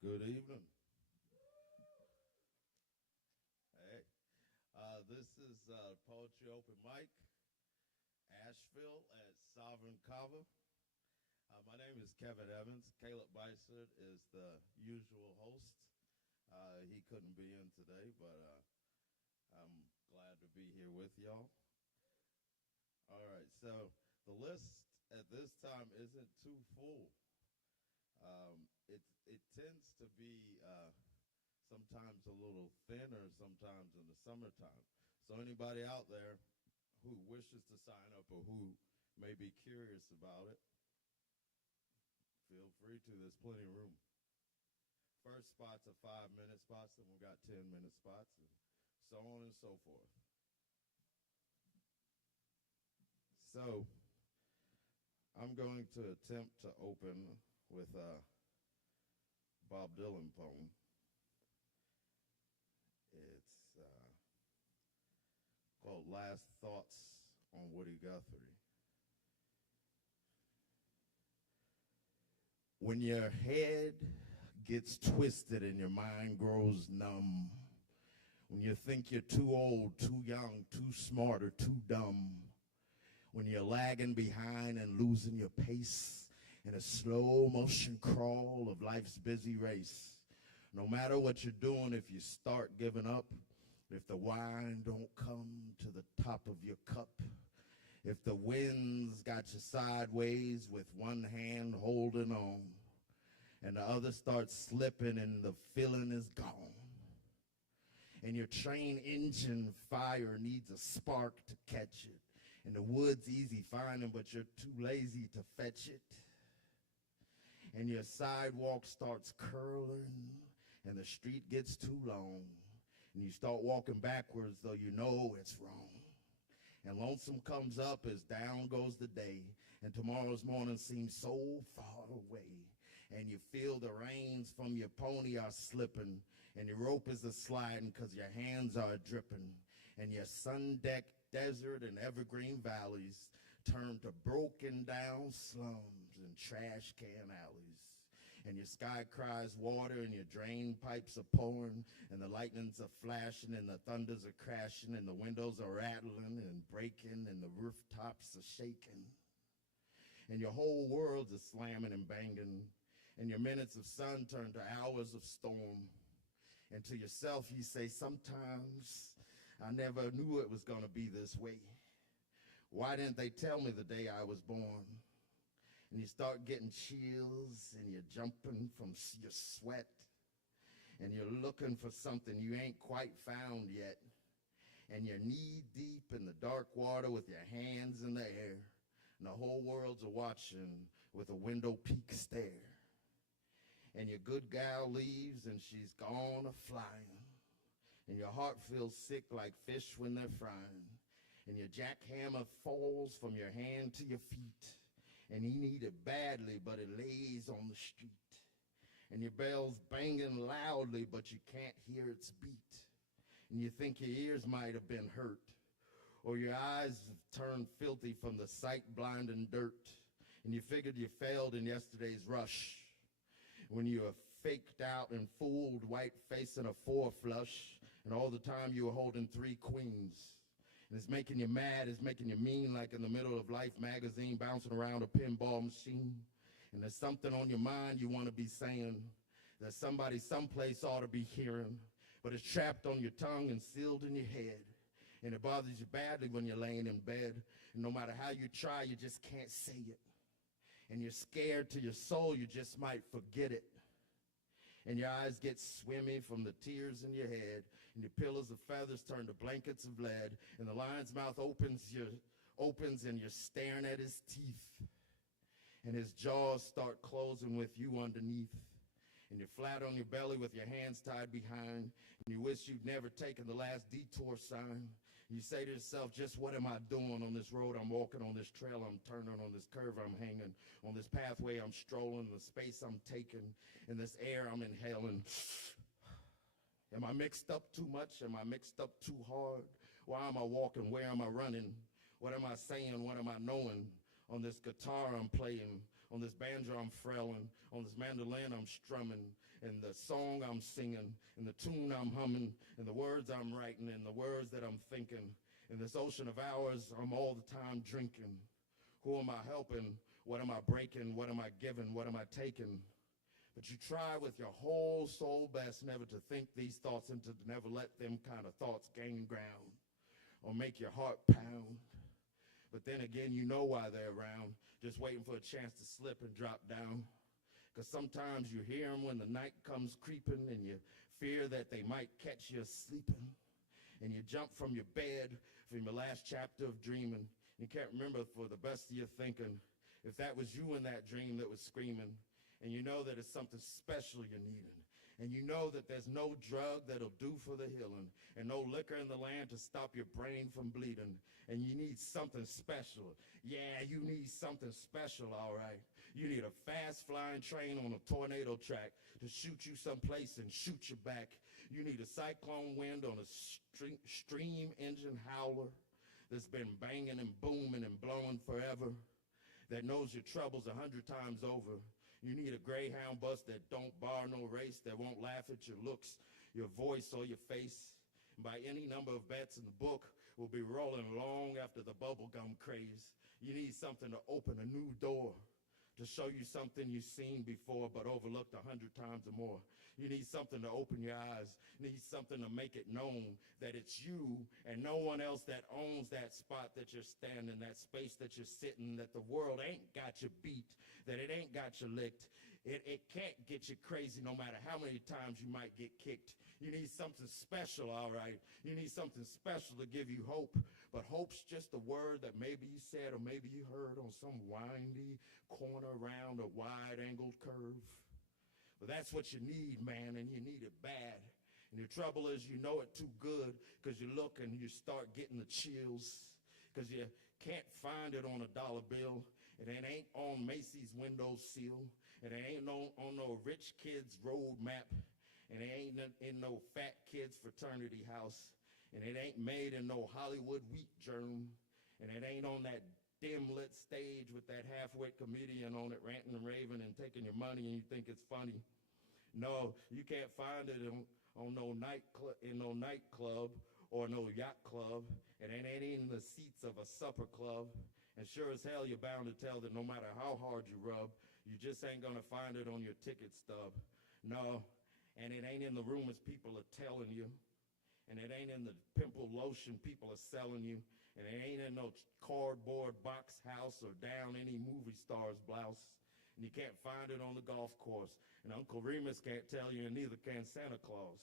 Good evening. Hey, this is Poetry Open Mic, Asheville at Sovereign Kava. My name is Kevin Evans. Caleb Bicert is the usual host. He couldn't be in today, but I'm glad to be here with y'all. All right, so the list at this time isn't too full. It tends to be sometimes a little thinner sometimes in the summertime. So anybody out there who wishes to sign up or who may be curious about it, feel free to. There's plenty of room. First spots are 5-minute spots, then we've got 10-minute spots, and so on and so forth. So I'm going to attempt to open with a Bob Dylan poem. It's called Last Thoughts on Woody Guthrie. When your head gets twisted and your mind grows numb, when you think you're too old, too young, too smart, or too dumb, when you're lagging behind and losing your pace in a slow motion crawl of life's busy race, no matter what you're doing, if you start giving up, if the wine don't come to the top of your cup, if the wind's got you sideways with one hand holding on and the other starts slipping and the feeling is gone, and your train engine fire needs a spark to catch it, and the wood's easy finding but you're too lazy to fetch it, and your sidewalk starts curling and the street gets too long, and you start walking backwards though you know it's wrong, and lonesome comes up as down goes the day, and tomorrow's morning seems so far away, and you feel the reins from your pony are slipping, and your rope is a sliding because your hands are dripping, and your sun-decked desert and evergreen valleys turn to broken down slums and trash can alleys. And your sky cries water and your drain pipes are pouring and the lightnings are flashing and the thunders are crashing and the windows are rattling and breaking and the rooftops are shaking. And your whole world is slamming and banging and your minutes of sun turn to hours of storm. And to yourself you say, sometimes I never knew it was going to be this way. Why didn't they tell me the day I was born? And you start getting chills and you're jumping from your sweat and you're looking for something you ain't quite found yet. And you're knee deep in the dark water with your hands in the air and the whole world's watching with a window peak stare. And your good gal leaves and she's gone a-flying. And your heart feels sick like fish when they're frying. And your jackhammer falls from your hand to your feet. And you need it badly, but it lays on the street. And your bell's banging loudly, but you can't hear its beat. And you think your ears might have been hurt. Or your eyes have turned filthy from the sight-blinding dirt. And you figured you failed in yesterday's rush. When you were faked out and fooled, white-facing a 4-flush. And all the time you were holding 3 queens. And it's making you mad, it's making you mean, like in the middle of Life magazine, bouncing around a pinball machine. And there's something on your mind you want to be saying that somebody someplace ought to be hearing, but it's trapped on your tongue and sealed in your head. And it bothers you badly when you're laying in bed. And no matter how you try, you just can't say it. And you're scared to your soul, you just might forget it. And your eyes get swimmy from the tears in your head, and your pillows of feathers turn to blankets of lead, and the lion's mouth opens and you're staring at his teeth, and his jaws start closing with you underneath, and you're flat on your belly with your hands tied behind, and you wish you'd never taken the last detour sign. You say to yourself, just what am I doing on this road I'm walking, on this trail I'm turning, on this curve I'm hanging, on this pathway I'm strolling, the space I'm taking, in this air I'm inhaling. Am I mixed up too much? Am I mixed up too hard? Why am I walking? Where am I running? What am I saying? What am I knowing? On this guitar I'm playing, on this banjo I'm frailing, on this mandolin I'm strumming, and the song I'm singing, and the tune I'm humming, and the words I'm writing, and the words that I'm thinking. In this ocean of hours, I'm all the time drinking. Who am I helping? What am I breaking? What am I giving? What am I taking? But you try with your whole soul best never to think these thoughts and to never let them kind of thoughts gain ground or make your heart pound. But then again, you know why they're around, just waiting for a chance to slip and drop down. Because sometimes you hear them when the night comes creeping and you fear that they might catch you sleeping. And you jump from your bed from your last chapter of dreaming. You can't remember for the best of your thinking if that was you in that dream that was screaming. And you know that it's something special you're needing. And you know that there's no drug that'll do for the healing and no liquor in the land to stop your brain from bleeding. And you need something special. Yeah, you need something special, all right. You need a fast flying train on a tornado track to shoot you someplace and shoot you back. You need a cyclone wind on a stream engine howler that's been banging and booming and blowing forever, that knows your troubles 100 times over. You need a Greyhound bus that don't bar no race, that won't laugh at your looks, your voice, or your face. And by any number of bets in the book, we'll be rolling long after the bubblegum craze. You need something to open a new door, to show you something you've seen before but overlooked 100 times or more. You need something to open your eyes. You need something to make it known that it's you and no one else that owns that spot that you're standing, that space that you're sitting, that the world ain't got you beat, that it ain't got you licked. It can't get you crazy no matter how many times you might get kicked. You need something special, all right. You need something special to give you hope. But hope's just a word that maybe you said or maybe you heard on some windy corner around a wide-angled curve. But that's what you need, man, and you need it bad. And your trouble is you know it too good because you look and you start getting the chills because you can't find it on a dollar bill. And it ain't on Macy's window sill. And it ain't on no rich kid's road map. And it ain't in no fat kid's fraternity house. And it ain't made in no Hollywood wheat germ. And it ain't on that dim-lit stage with that half-wit comedian on it ranting and raving and taking your money and you think it's funny. No, you can't find it on no nightclub or no yacht club. It ain't in the seats of a supper club. And sure as hell you're bound to tell that no matter how hard you rub, you just ain't gonna find it on your ticket stub. No, and it ain't in the rumors people are telling you. And it ain't in the pimple lotion people are selling you. And it ain't in no cardboard box house or down any movie star's blouse. And you can't find it on the golf course. And Uncle Remus can't tell you, and neither can Santa Claus.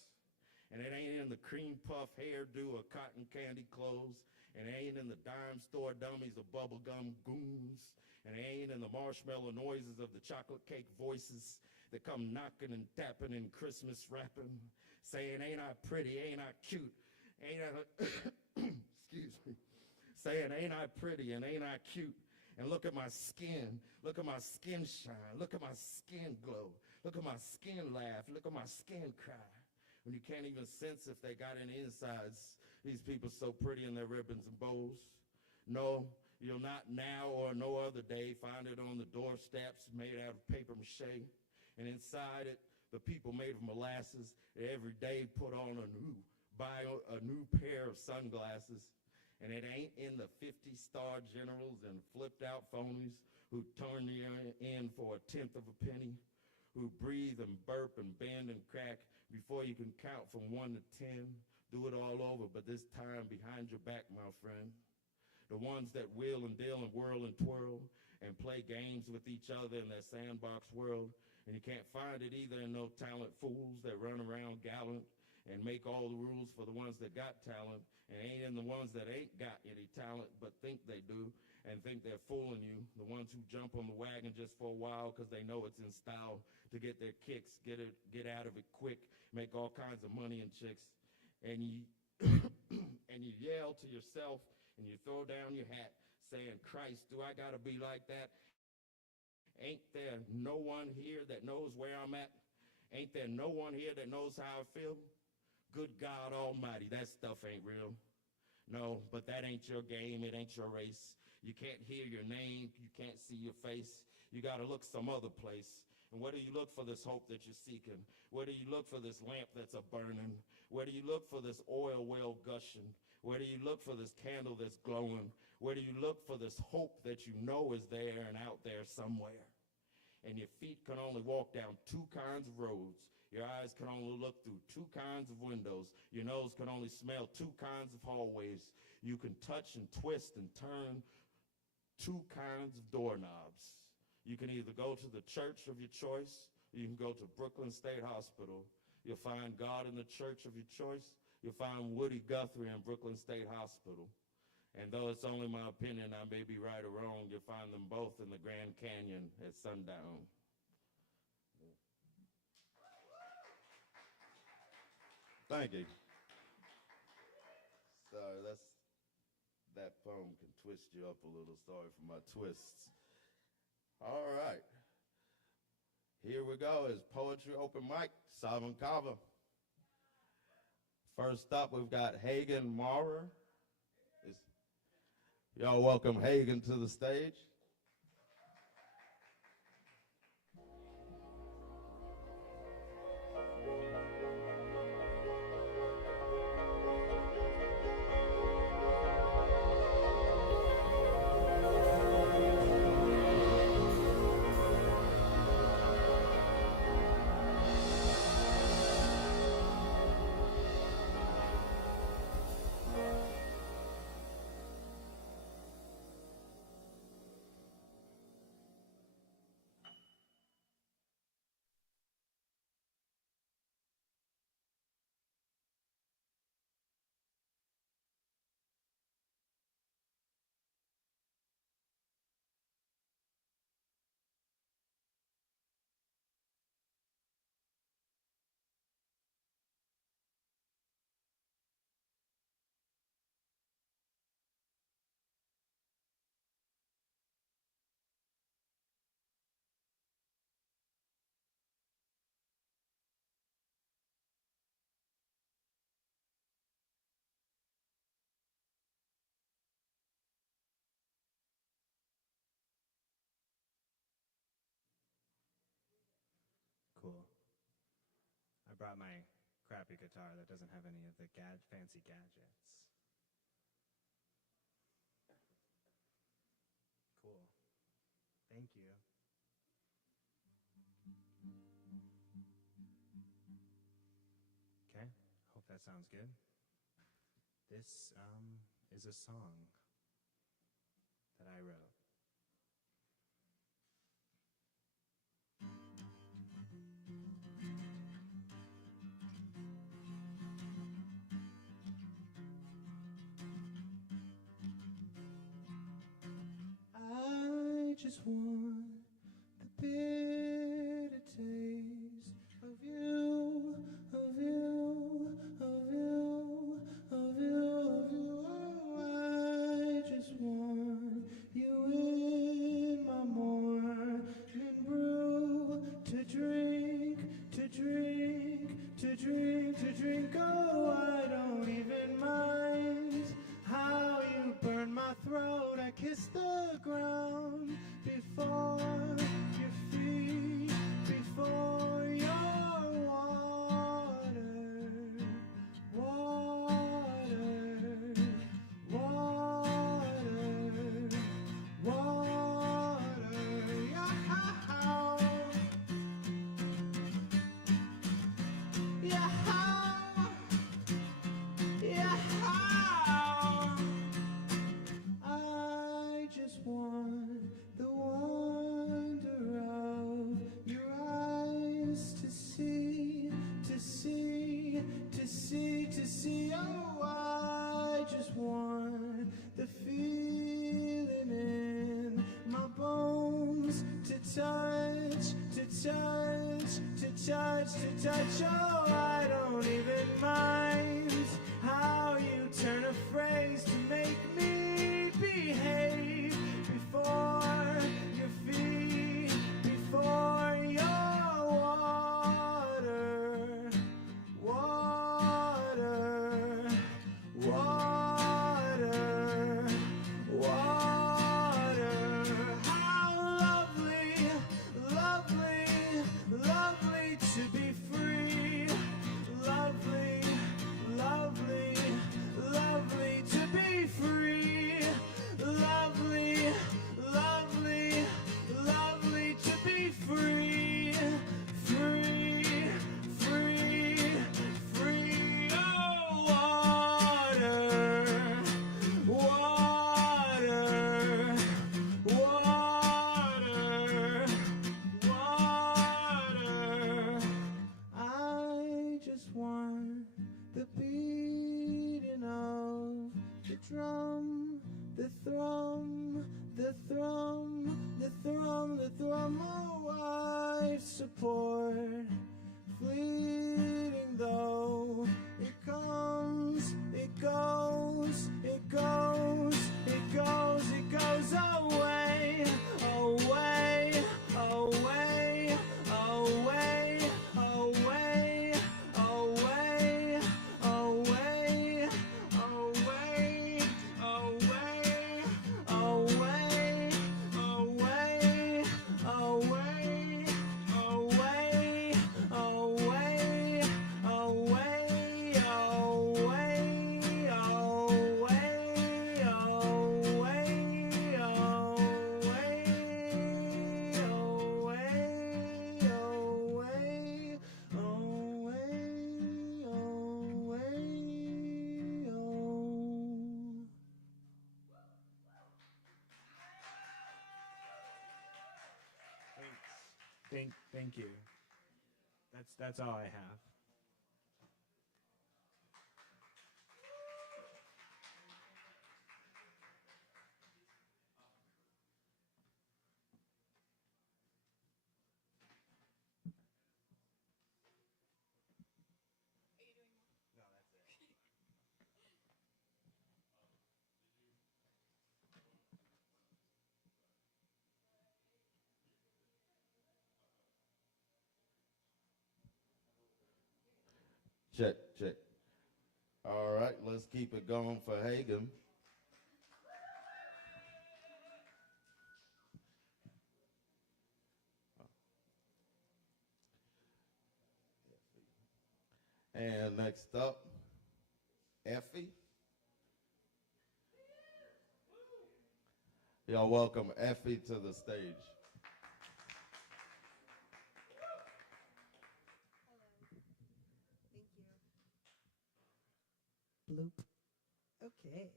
And it ain't in the cream puff hairdo or cotton candy clothes. And it ain't in the dime store dummies or bubblegum goons. And it ain't in the marshmallow noises of the chocolate cake voices that come knocking and tapping in Christmas wrapping, saying, ain't I pretty, ain't I cute, ain't I, excuse me, saying, ain't I pretty and ain't I cute, and look at my skin shine, look at my skin glow, look at my skin laugh, look at my skin cry, when you can't even sense if they got any insides, these people so pretty in their ribbons and bows. No, you'll not now or no other day find it on the doorsteps made out of paper mache. And inside it, the people made of molasses every day put on buy a new pair of sunglasses. And it ain't in the 50-star generals and flipped out phonies who turn you in for a tenth of a penny, who breathe and burp and bend and crack before you can count from 1 to 10. Do it all over, but this time behind your back, my friend. The ones that wheel and deal and whirl and twirl and play games with each other in their sandbox world. And you can't find it either in no talent fools that run around gallant and make all the rules for the ones that got talent, and ain't in the ones that ain't got any talent but think they do and think they're fooling you. The ones who jump on the wagon just for a while because they know it's in style to get their kicks, get out of it quick, make all kinds of money and chicks. And you and you yell to yourself and you throw down your hat saying, Christ, do I gotta be like that? Ain't there no one here that knows where I'm at? Ain't there no one here that knows how I feel? Good God Almighty, that stuff ain't real. No, but that ain't your game, it ain't your race. You can't hear your name, you can't see your face. You gotta look some other place. And where do you look for this hope that you're seeking? Where do you look for this lamp that's a burning? Where do you look for this oil well gushing? Where do you look for this candle that's glowing? Where do you look for this hope that you know is there and out there somewhere? And your feet can only walk down two kinds of roads. Your eyes can only look through two kinds of windows. Your nose can only smell two kinds of hallways. You can touch and twist and turn two kinds of doorknobs. You can either go to the church of your choice, or you can go to Brooklyn State Hospital. You'll find God in the church of your choice. You'll find Woody Guthrie in Brooklyn State Hospital. And though it's only my opinion, I may be right or wrong, you'll find them both in the Grand Canyon at sundown. Thank you. Sorry, that poem can twist you up a little. Sorry for my twists. All right. Here we go. It's Poetry Open Mic, Southern Kava. First up, we've got Hagen Maurer. Y'all welcome Hagen to the stage. Cool. I brought my crappy guitar that doesn't have any of the fancy gadgets. Cool. Thank you. Okay, hope that sounds good. This is a song that I wrote. I just want the bitter taste of you, of you, of you, of you, of you. Oh, I just want you in my morning brew to drink, to drink, to drink, to drink. Oh, I don't even mind how you burn my throat. I kiss the ground before your feet, before your water, water, water, water. Yeah, yeah, I just want the wonder of your eyes to see, to see, to see, to see. Oh, I just want the feeling in my bones to touch, to touch, to touch, to touch. Oh, I don't even mind how you turn a phrase to make me behave before your feet, before your water, water, water, water. How lovely, lovely, heart, the beating of the drum, the thrum, the thrum, the thrum, the thrum. Oh, I support, fleeting though it comes, it goes, it goes, it goes, it goes away, away, away, away, away, away, away, away, away, away, away, away, away, away, away, Thank you. That's all I have. Check, check. All right, let's keep it going for Hagen. And next up, Effie. Y'all welcome Effie to the stage. Bloop. Okay.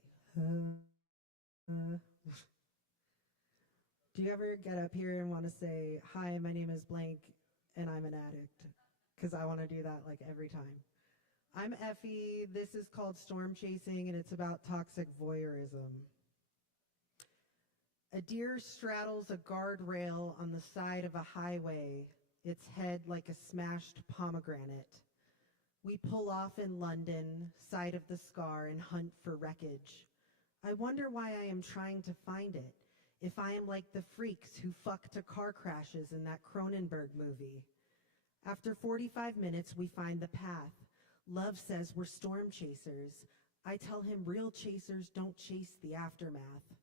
Do you ever get up here and want to say, hi, my name is blank, and I'm an addict? Because I want to do that like every time. I'm Effie. This is called Storm Chasing, and it's about toxic voyeurism. A deer straddles a guardrail on the side of a highway, its head like a smashed pomegranate. We pull off in London, side of the scar, and hunt for wreckage. I wonder why I am trying to find it, if I am like the freaks who fuck to car crashes in that Cronenberg movie. After 45 minutes, we find the path. Love says we're storm chasers. I tell him real chasers don't chase the aftermath.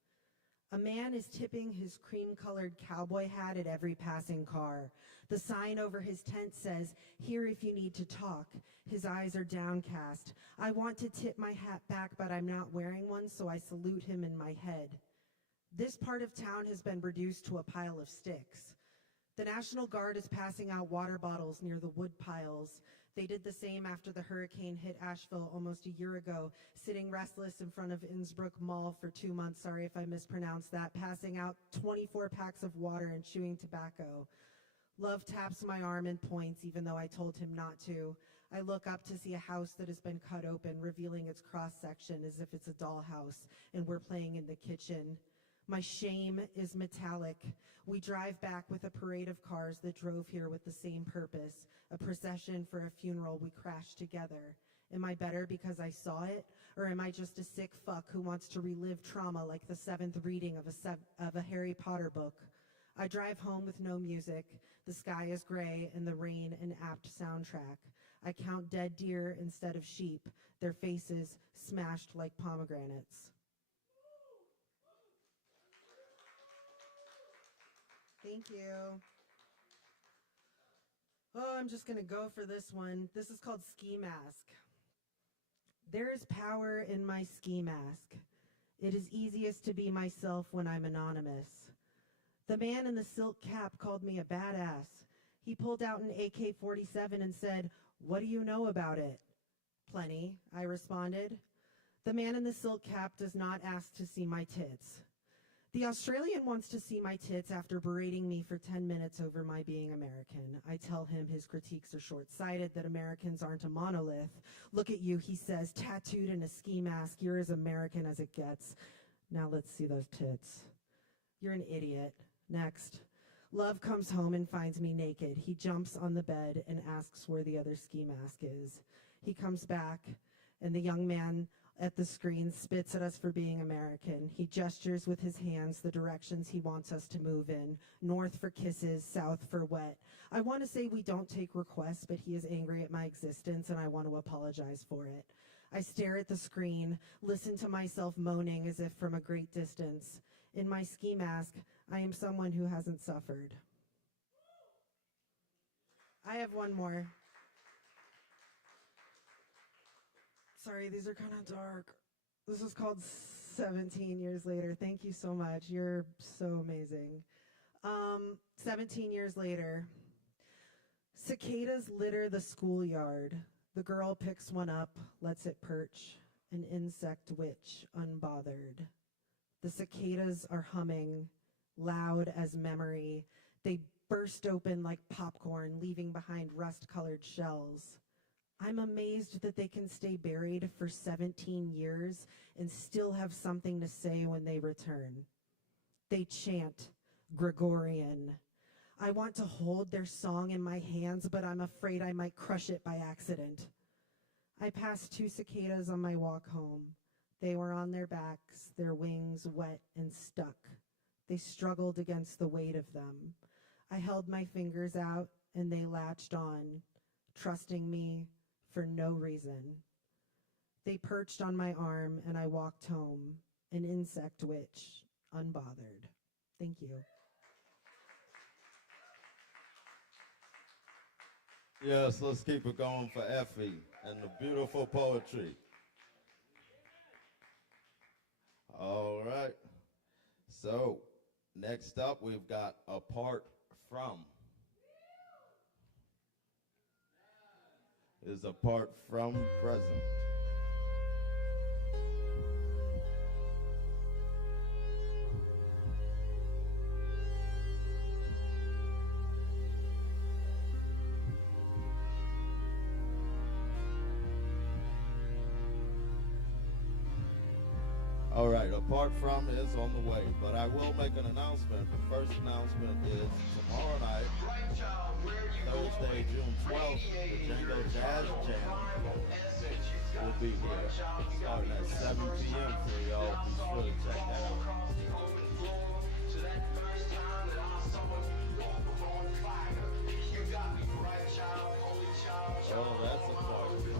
A man is tipping his cream-colored cowboy hat at every passing car. The sign over his tent says, "Here if you need to talk." His eyes are downcast. I want to tip my hat back, but I'm not wearing one, so I salute him in my head. This part of town has been reduced to a pile of sticks. The National Guard is passing out water bottles near the wood piles. They did the same after the hurricane hit Asheville almost a year ago, sitting restless in front of Innsbruck Mall for 2 months, sorry if I mispronounced that, passing out 24 packs of water and chewing tobacco. Love taps my arm and points, even though I told him not to. I look up to see a house that has been cut open, revealing its cross-section as if it's a dollhouse, and we're playing in the kitchen. My shame is metallic. We drive back with a parade of cars that drove here with the same purpose, a procession for a funeral we crashed together. Am I better because I saw it, or am I just a sick fuck who wants to relive trauma like the 7th reading of a Harry Potter book? I drive home with no music. The sky is gray and the rain an apt soundtrack. I count dead deer instead of sheep, their faces smashed like pomegranates. Thank you. Oh, I'm just going to go for this one. This is called Ski Mask. There is power in my ski mask. It is easiest to be myself when I'm anonymous. The man in the silk cap called me a badass. He pulled out an AK-47 and said, "What do you know about it?" "Plenty," I responded. The man in the silk cap does not ask to see my tits. The Australian wants to see my tits after berating me for 10 minutes over my being American. I tell him his critiques are short-sighted, that Americans aren't a monolith. Look at you, he says, tattooed in a ski mask. You're as American as it gets. Now let's see those tits. You're an idiot. Next. Love comes home and finds me naked. He jumps on the bed and asks where the other ski mask is. He comes back, and the young man at the screen spits at us for being American. He gestures with his hands the directions he wants us to move in. North for kisses, south for wet. I want to say we don't take requests, but he is angry at my existence, and I want to apologize for it. I stare at the screen, listen to myself moaning as if from a great distance. In my ski mask, I am someone who hasn't suffered. I have one more. Sorry, these are kind of dark. This is called 17 Years Later. Thank you so much. You're so amazing. 17 years later. Cicadas litter the schoolyard. The girl picks one up, lets it perch. An insect witch, unbothered. The cicadas are humming, loud as memory. They burst open like popcorn, leaving behind rust-colored shells. I'm amazed that they can stay buried for 17 years and still have something to say when they return. They chant Gregorian. I want to hold their song in my hands, but I'm afraid I might crush it by accident. I passed 2 cicadas on my walk home. They were on their backs, their wings wet and stuck. They struggled against the weight of them. I held my fingers out and they latched on, trusting me for no reason. They perched on my arm and I walked home, an insect witch, unbothered. Thank you. Yes, let's keep it going for Effie and the beautiful poetry. All right. So, next up, we've got Apart From. Is apart from present. All right, Apart From is on the way, but I will make an announcement. The first announcement is tomorrow night, Thursday, June 12th, the Django Jazz Jam will be here, starting at 7 p.m. for y'all. Be sure to check that out. Oh, that's a party.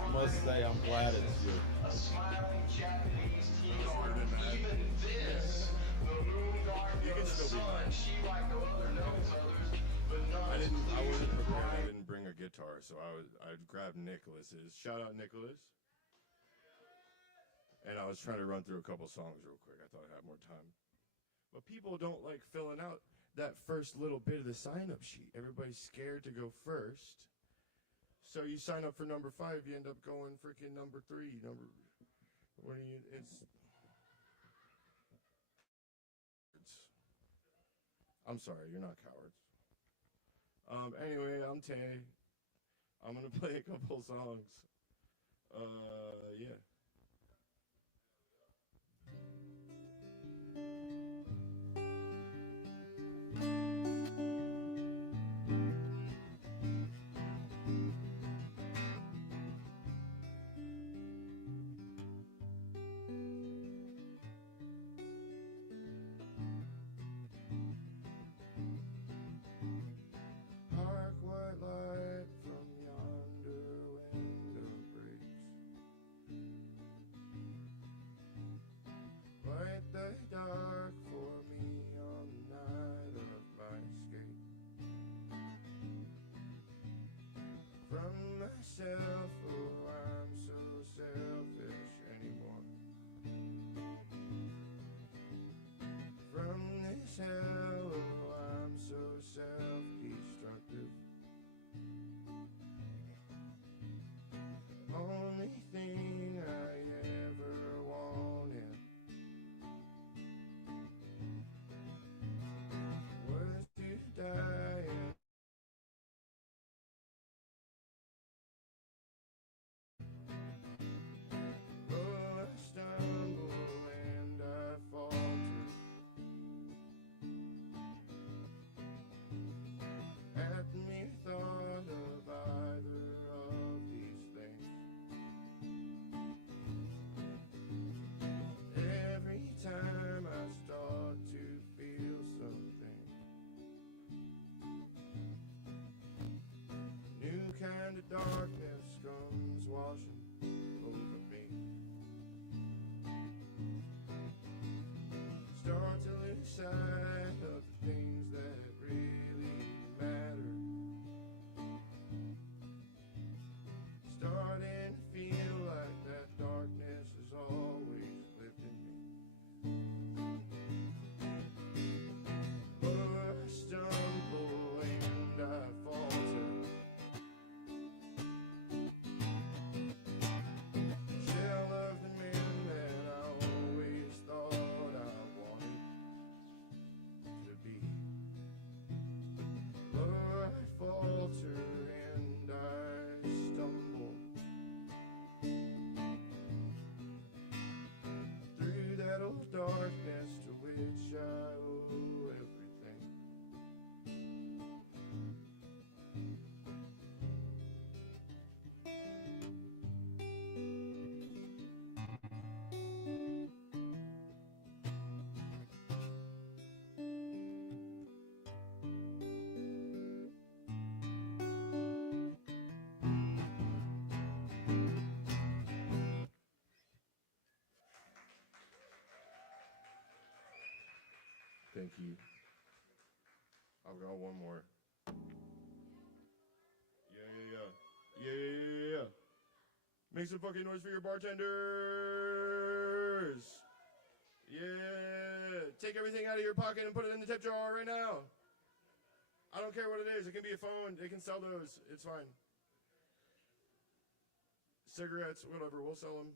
I must say I'm glad it's you. A smiling Japanese teen garden, even this, the moon dark of the sun, she like no other knows others, but none. I wasn't prepared. I didn't bring a guitar, so I grabbed Nicholas's. Shout out Nicholas. And I was trying to run through a couple songs real quick. I thought I had more time. But people don't like filling out that first little bit of the sign-up sheet. Everybody's scared to go first. So you sign up for number 5, you end up going freaking number 3. I'm sorry, you're not cowards. Anyway, I'm Tay. I'm gonna play a couple songs. Yeah. Park white light from yonder window breaks. myself, oh, I'm so selfish anymore. From this hell, oh, I'm so self-destructive. Only thing I ever wanted was to die. Oh, I stumble and I falter at the mere thought of either of these things. Every time I start to feel something, new kind of darkness comes washing over me. Start to lose sight of the things that really matter. Starting to feel like that darkness has always lived in me. Oh, I stumble and I falter. Shell of the man that I always thought I wanted to be. Oh, I falter and I stumble through that old darkness to which I owe everything. Thank you. I've got one more. Yeah. Make some fucking noise for your bartenders. Yeah. Take everything out of your pocket and put it in the tip jar right now. I don't care what it is. It can be a phone. They can sell those. It's fine. Cigarettes, whatever. We'll sell them.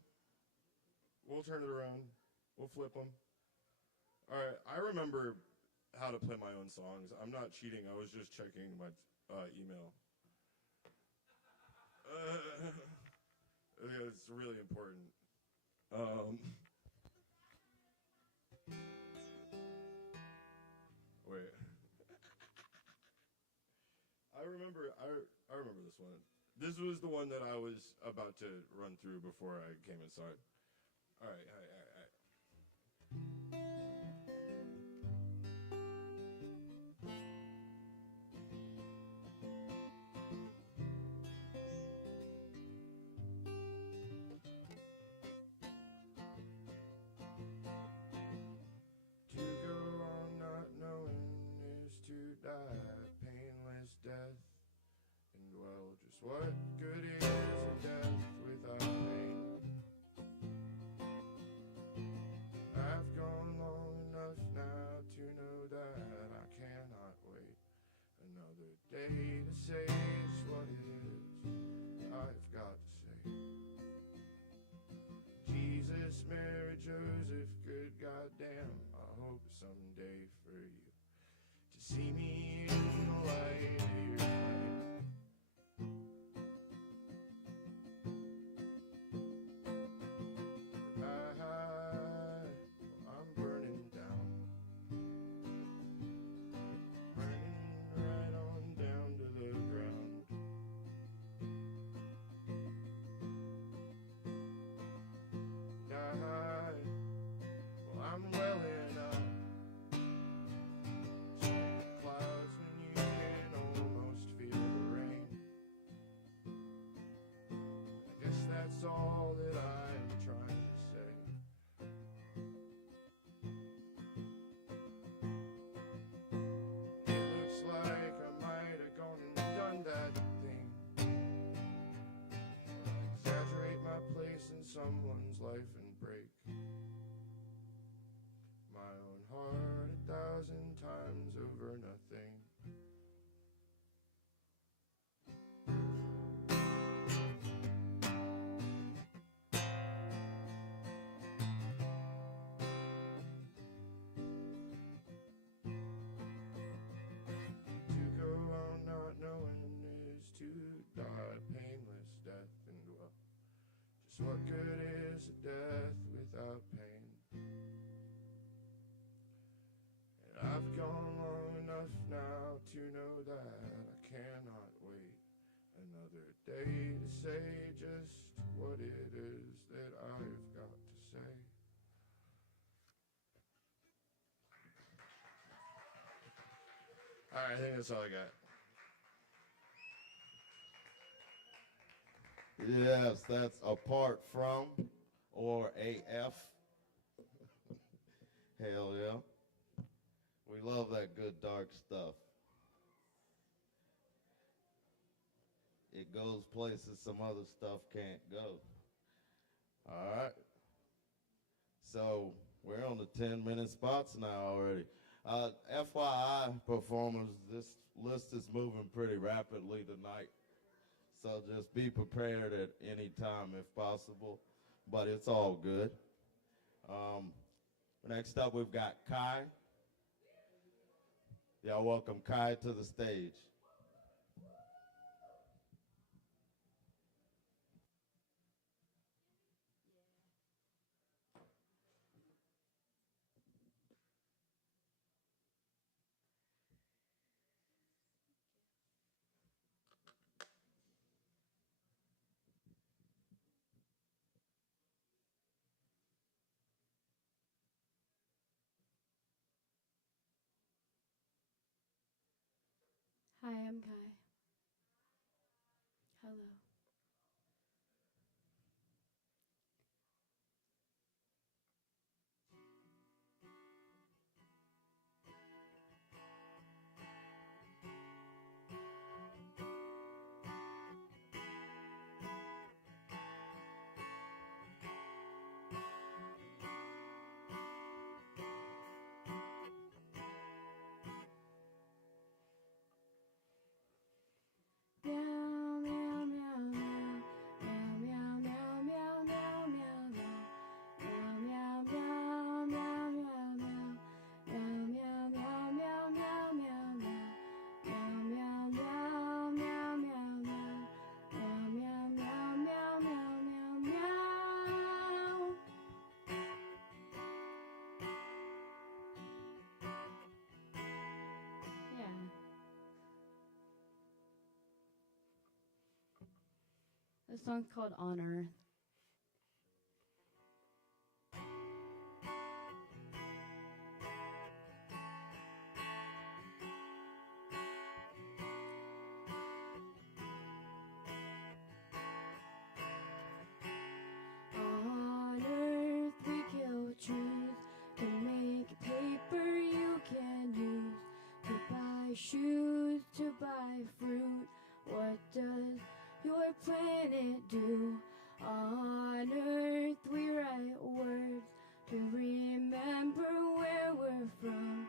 We'll turn it around. We'll flip them. All right, I remember how to play my own songs. I'm not cheating. I was just checking my email. Yeah, it's really important. Wait. I remember this one. This was the one that I was about to run through before I came inside. All right. To go on not knowing is to die painless death. And well, just what good is a death without pain? I've gone long enough now to know that I cannot wait another day to say just what it is I've got to say. Jesus, Mary, Joseph, good goddamn, I hope someday for you to see me in the light of your flame. I'm burning down, burning right on down to the ground. I'm welling up, clouds someone's life and break my own heart 1,000 times over nothing. To go on not knowing is to die a painless death, and well, just what good is a death without pain? And I've gone long enough now to know that I cannot wait another day to say just what it is that I've got to say. All right, I think that's all I got. Yes, that's apart from or AF. Hell yeah. We love that good dark stuff. It goes places some other stuff can't go. All right. So we're on the 10-minute spots now already. FYI, performers, this list is moving pretty rapidly tonight. So just be prepared at any time if possible, but it's all good. Next up, we've got Kai. Y'all welcome Kai to the stage. Hi, I'm Kai. Hello. Meow, meow, meow, meow. Meow, meow, meow, meow, meow, meow, meow. Meow, meow, meow, meow, meow, meow. Meow, meow, meow, meow, meow, meow. Meow, meow, meow, meow, meow, meow. Meow, meow, meow, meow, meow, meow, meow. Yeah. This song's called On Earth. On earth we kill truth to make paper you can use, to buy shoes, to buy fruit. What does your planet do? On earth we write words to remember where we're from,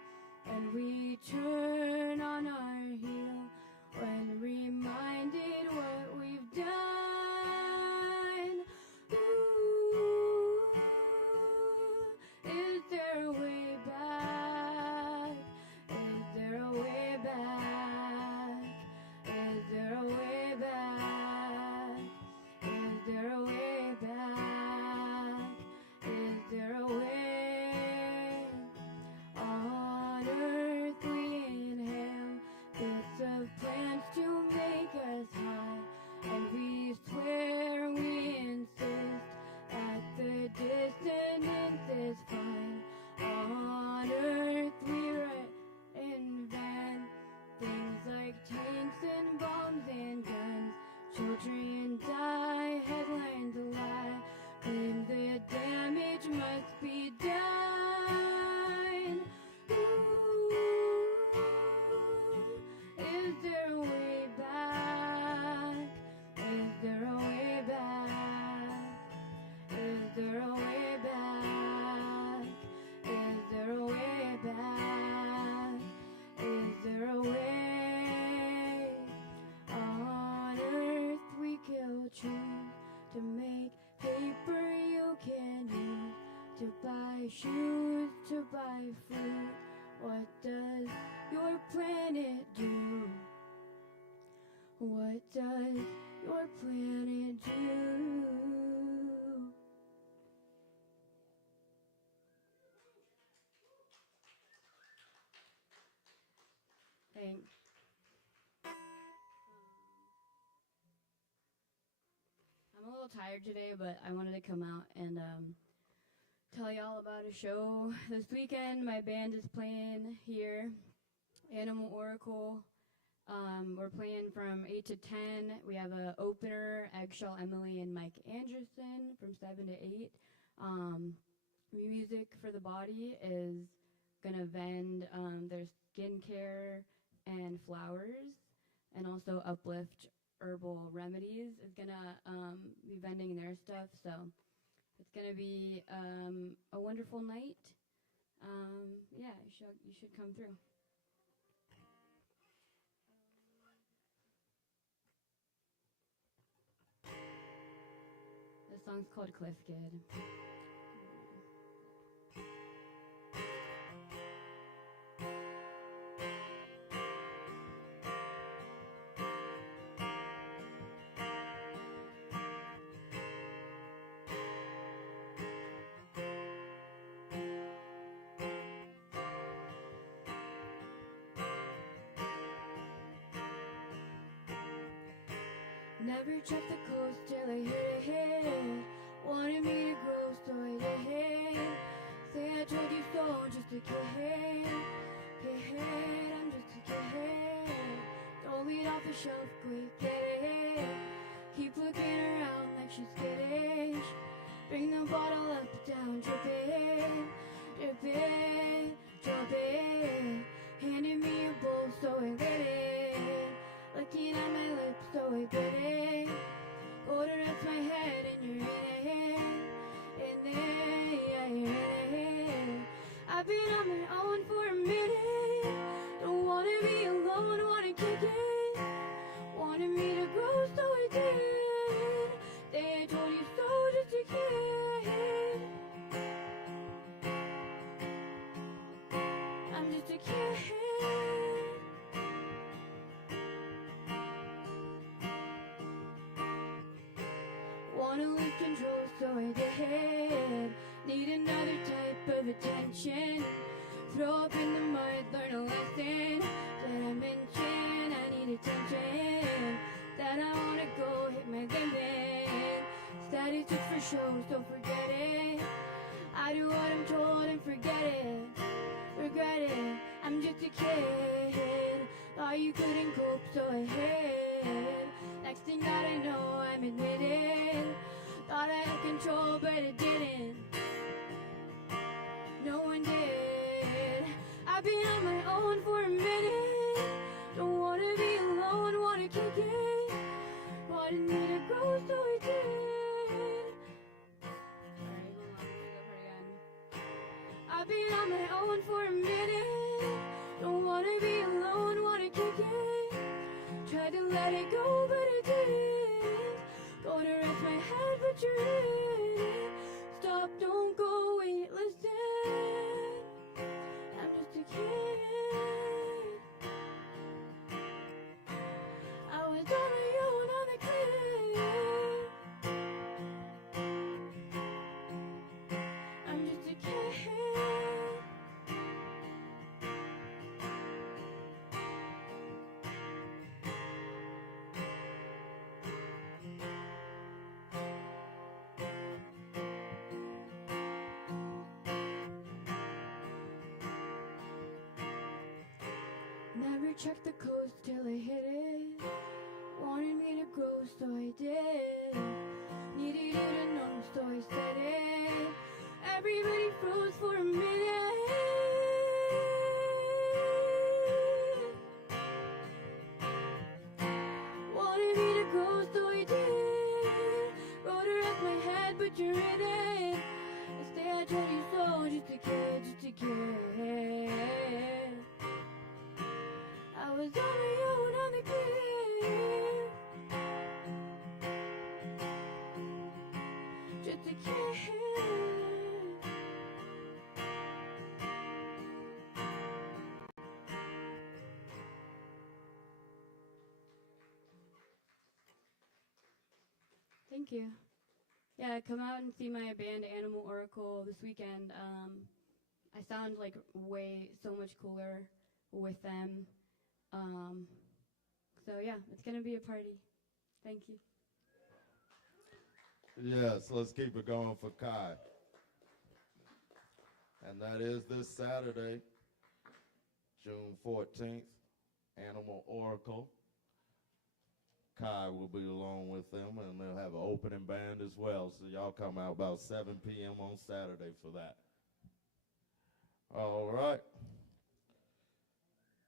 and we turn on our heel when reminded what we've done. Ooh, is there a way back? Is there a way back? Is there a way back? Is there a way back? Is there a way? On earth we inhale bits of plants to make us high, and we swear we insist that the dissonance is fine. On earth we invent things like tanks and bombs and guns. Children die, headlines lie, claim the damage must be done. Ooh, is there a way back? Is there a way back? Is buy shoes, to buy fruit. What does your planet do? What does your planet do? Thanks. I'm a little tired today, but I wanted to come out and tell y'all about a show this weekend. My band is playing here, Animal Oracle. We're playing from 8 to 10. We have an opener, Eggshell Emily and Mike Anderson from 7 to 8. Music for the Body is gonna vend their skincare and flowers, and also Uplift Herbal Remedies is gonna be vending their stuff. So it's gonna be a wonderful night. Yeah, you should come through. This song's called Cliff Kid. Never checked the coast till I hit a hit. Wanted me to grow, so I did. Say I told you so, I'm just a kid. Kid, I'm just a kid. Don't lead off the shelf, quick, get it. Keep looking around like she's skittish. Bring the bottle up, down, drip it. Drip it, drop it. Handed me a bowl, so I lit it. Looking at my lips, so I bit it. Go to rest my head, and you're in it. In it, yeah, you're in it. I've been on my own for a minute. Don't wanna be alone, wanna kick it. Wanted me to grow, so I did. They told you so, just a kid. I'm just a kid. Wanna lose control, so I did. Need another type of attention. Throw up in the mud, learn a lesson. Did I mention I need attention? That I wanna go hit my limit. Status just for show, so forget it. I do what I'm told and forget it. Regret it, I'm just a kid. Thought you couldn't cope, so I hid. Next thing that I know, I'm admitted. Thought I had control, but it didn't. No one did. I've been on my own for a minute. Don't wanna be alone, wanna kick it. Wanted me to grow, so I did. Sorry, hold on, let me go for it again. I've been on my own for a minute. Don't wanna be alone, wanna kick it. Tried to let it go, but it didn't. Go to rest my head, but you're in it. Stop, don't go, wait, listen. I'm just a kid. I was on my own on the cliff. I'm just a kid. Never checked the coast till I hit it. Wanted me to grow, so I did. Needed you to know, so I said it. Everybody froze for a minute. Wanted me to grow, so I did. Wrote her off my head, but you're in it. Instead, I told you so, just a kid, just a kid. I was on my own on the cliff. Just a kid. Thank you. Yeah, come out and see my band Animal Oracle this weekend. I sound like way so much cooler with them. So yeah, it's gonna be a party. Thank you. Yes, let's keep it going for Kai. And that is this Saturday, June 14th, Animal Oracle. Kai will be along with them, and they'll have an opening band as well. So y'all come out about 7 p.m. on Saturday for that. All right.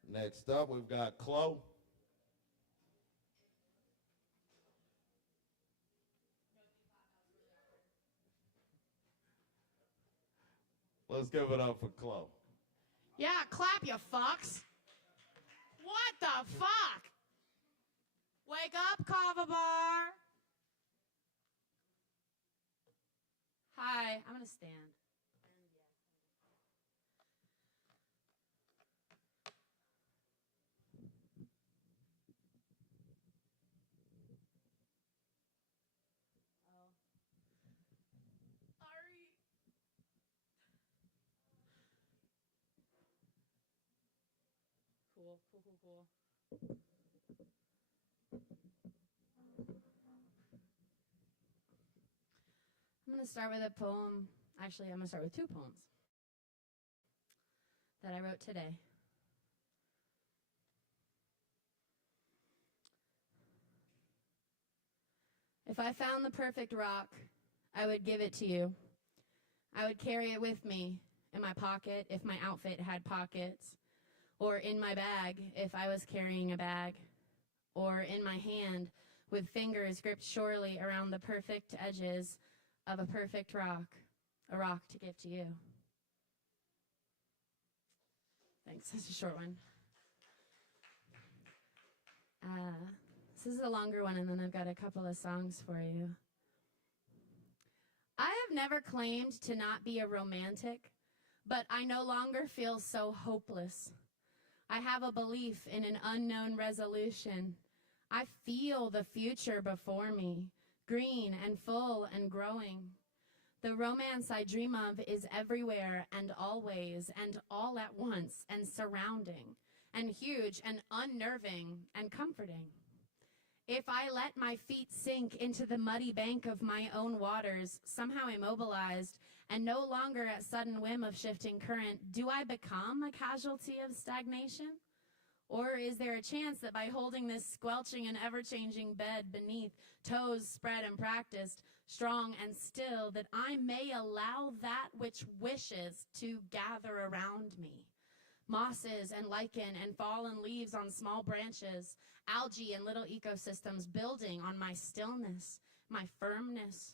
Next up, we've got Chloe. Let's give it up for Chloe. Yeah, clap, you fucks. What the fuck? Wake up, Kava bar. Hi, I'm gonna stand. Ari. Cool. I'm going to start with a poem. Actually, I'm going to start with two poems that I wrote today. If I found the perfect rock, I would give it to you. I would carry it with me in my pocket if my outfit had pockets, or in my bag if I was carrying a bag, or in my hand with fingers gripped surely around the perfect edges of a perfect rock, a rock to give to you. Thanks, that's a short one. This is a longer one, and then I've got a couple of songs for you. I have never claimed to not be a romantic, but I no longer feel so hopeless. I have a belief in an unknown resolution. I feel the future before me, green and full and growing. The romance I dream of is everywhere and always and all at once and surrounding and huge and unnerving and comforting. If I let my feet sink into the muddy bank of my own waters, somehow immobilized and no longer at sudden whim of shifting current, do I become a casualty of stagnation? Or is there a chance that by holding this squelching and ever-changing bed beneath, toes spread and practiced, strong and still, that I may allow that which wishes to gather around me? Mosses and lichen and fallen leaves on small branches, algae and little ecosystems building on my stillness, my firmness.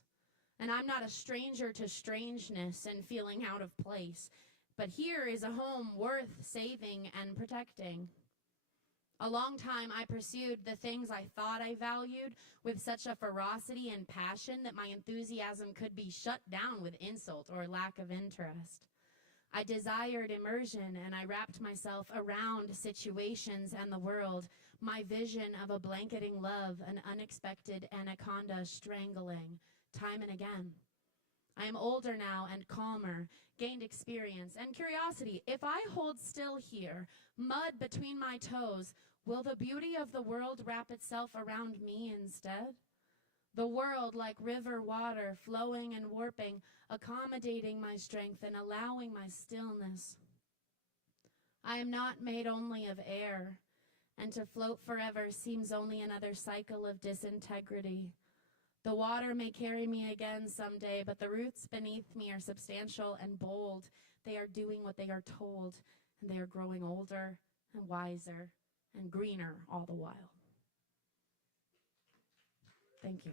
And I'm not a stranger to strangeness and feeling out of place, but here is a home worth saving and protecting. A long time I pursued the things I thought I valued with such a ferocity and passion that my enthusiasm could be shut down with insult or lack of interest. I desired immersion, and I wrapped myself around situations and the world, my vision of a blanketing love, an unexpected anaconda strangling, time and again. I am older now and calmer, gained experience and curiosity. If I hold still here, mud between my toes, will the beauty of the world wrap itself around me instead? The world like river water, flowing and warping, accommodating my strength and allowing my stillness. I am not made only of air, and to float forever seems only another cycle of disintegrity. The water may carry me again someday, but the roots beneath me are substantial and bold. They are doing what they are told, and they are growing older and wiser and greener all the while. Thank you.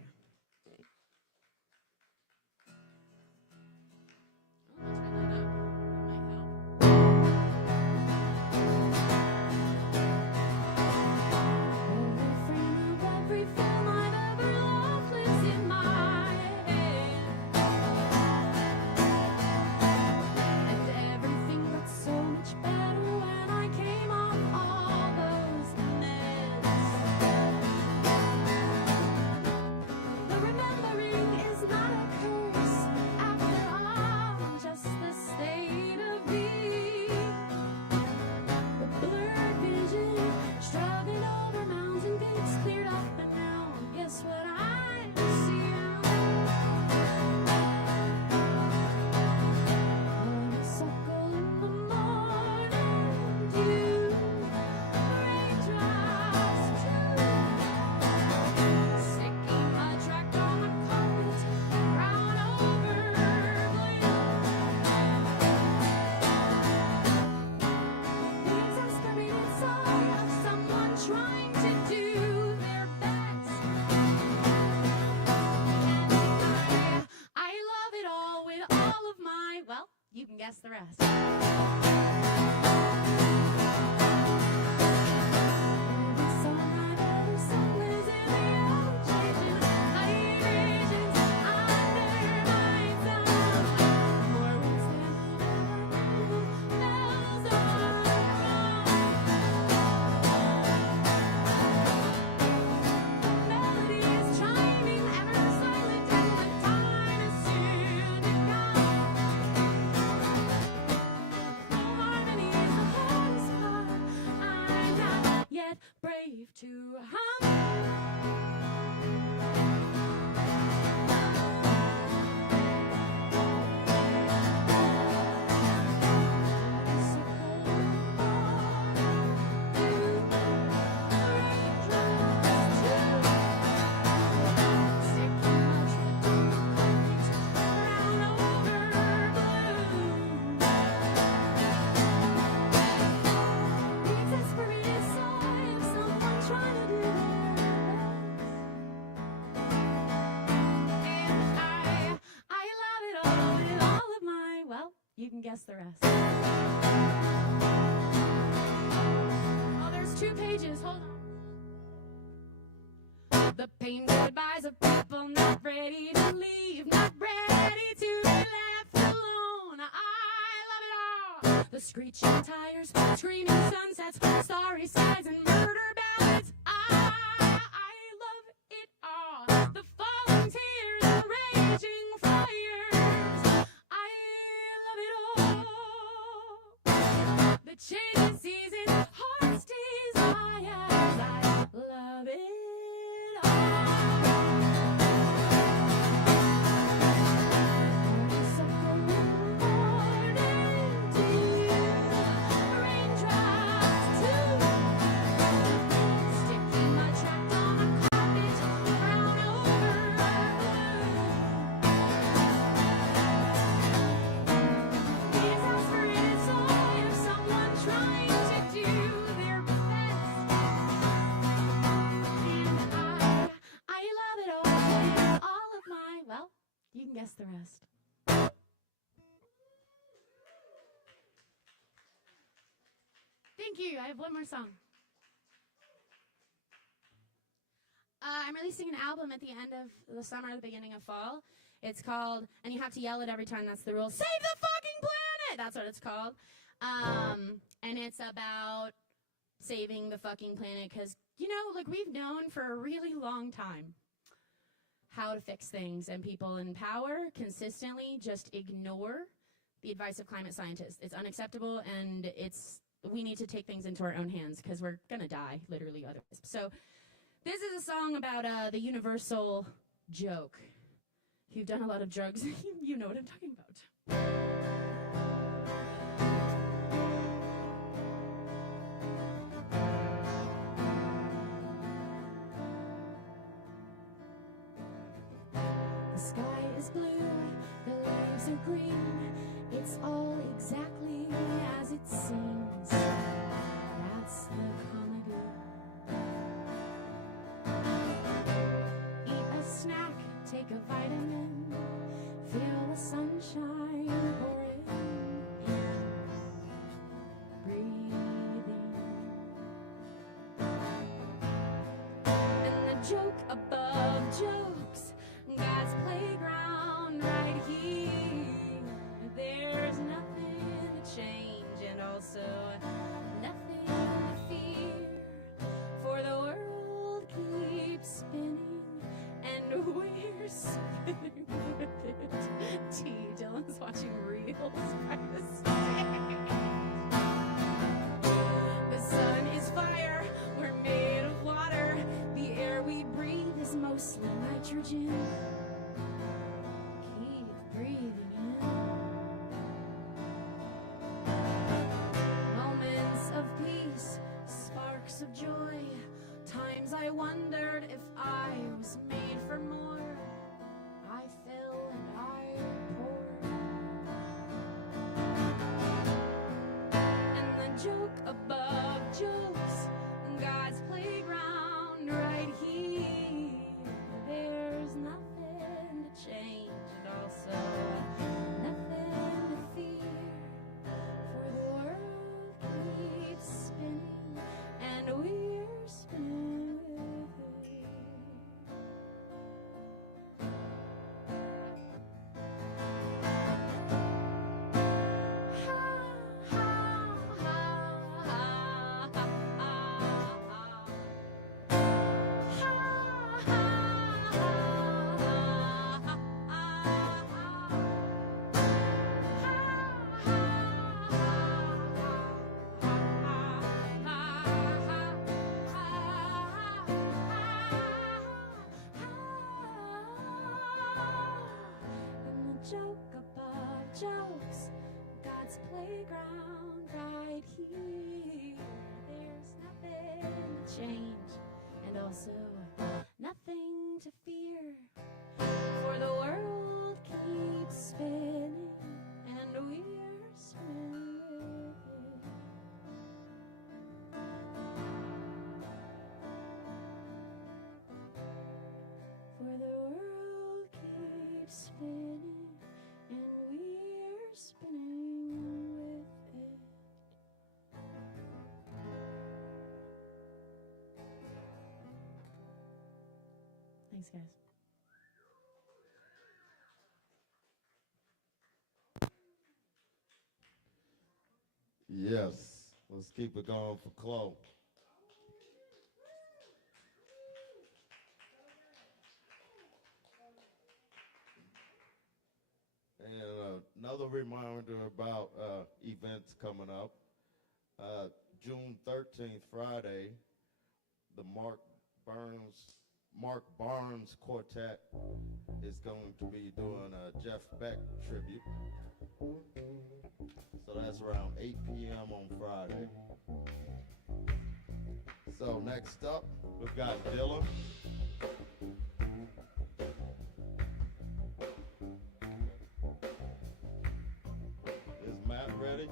rest. Brave to you can guess the rest. Oh, there's 2 pages. Hold on. The pain goodbyes of people not ready to leave, not ready to be left alone. I love it all. The screeching tires, screaming sunsets, starry skies, and murder ballads. I love it all. The falling tears and raging fires. The changing seasons, heart's desires, I love it all. Morning dew, raindrops too, sticking my track on a carpet, brown over blue. These aspirated soul of someone trying to do their best. And I love it all with all of my, well, you can guess the rest. Thank you. I have one more song. I'm releasing an album at the end of the summer, the beginning of fall. It's called, and you have to yell it every time, that's the rule, Save the Fucking Planet! That's what it's called. And it's about saving the fucking planet because, you know, like we've known for a really long time how to fix things, and people in power consistently just ignore the advice of climate scientists. It's unacceptable, and we need to take things into our own hands because we're gonna die, literally, otherwise. So this is a song about the universal joke. If you've done a lot of drugs, you know what I'm talking about. The sky is blue, the leaves are green, it's all exactly as it seems. That's the comedy. Eat a snack, take a vitamin, feel the sunshine pouring in, breathing. And the joke above jokes, God's playground right here. There's nothing to change and also nothing to fear, for the world keeps spinning and we're spinning with it. T. Dylan's watching reels by the stage. The sun is fire, we're made of water, the air we breathe is mostly nitrogen. Keep breathing in. Moments of peace, sparks of joy, times I wondered if I was made for more. I fill and I pour. And the joke above jokes, God's playground right here. There's nothing to change and also nothing to fear, jokes. God's playground right here. There's nothing to change and also nothing to fear. For the world keeps spinning and we're spinning with it. For the world keeps spinning and we're spinning with it. Thanks, guys. Yes, let's keep it going for Chloe. And another reminder about events coming up. June 13th, Friday, the Mark Barnes Quartet is going to be doing a Jeff Beck tribute. So that's around 8 p.m. on Friday. So next up, we've got Dylan. Is Matt ready?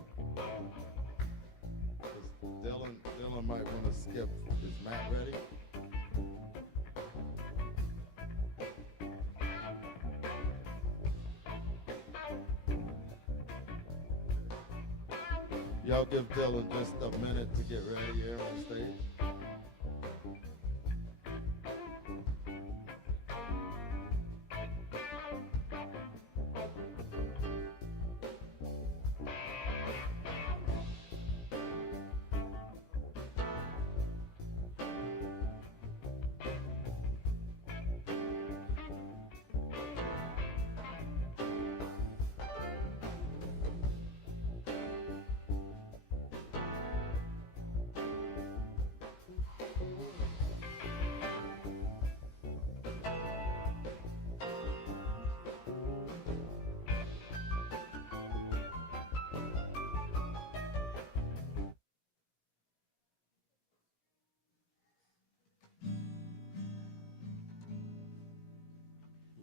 'Cause Dylan might want to skip. Is Matt ready? Y'all give Dylan just a minute to get ready here on stage.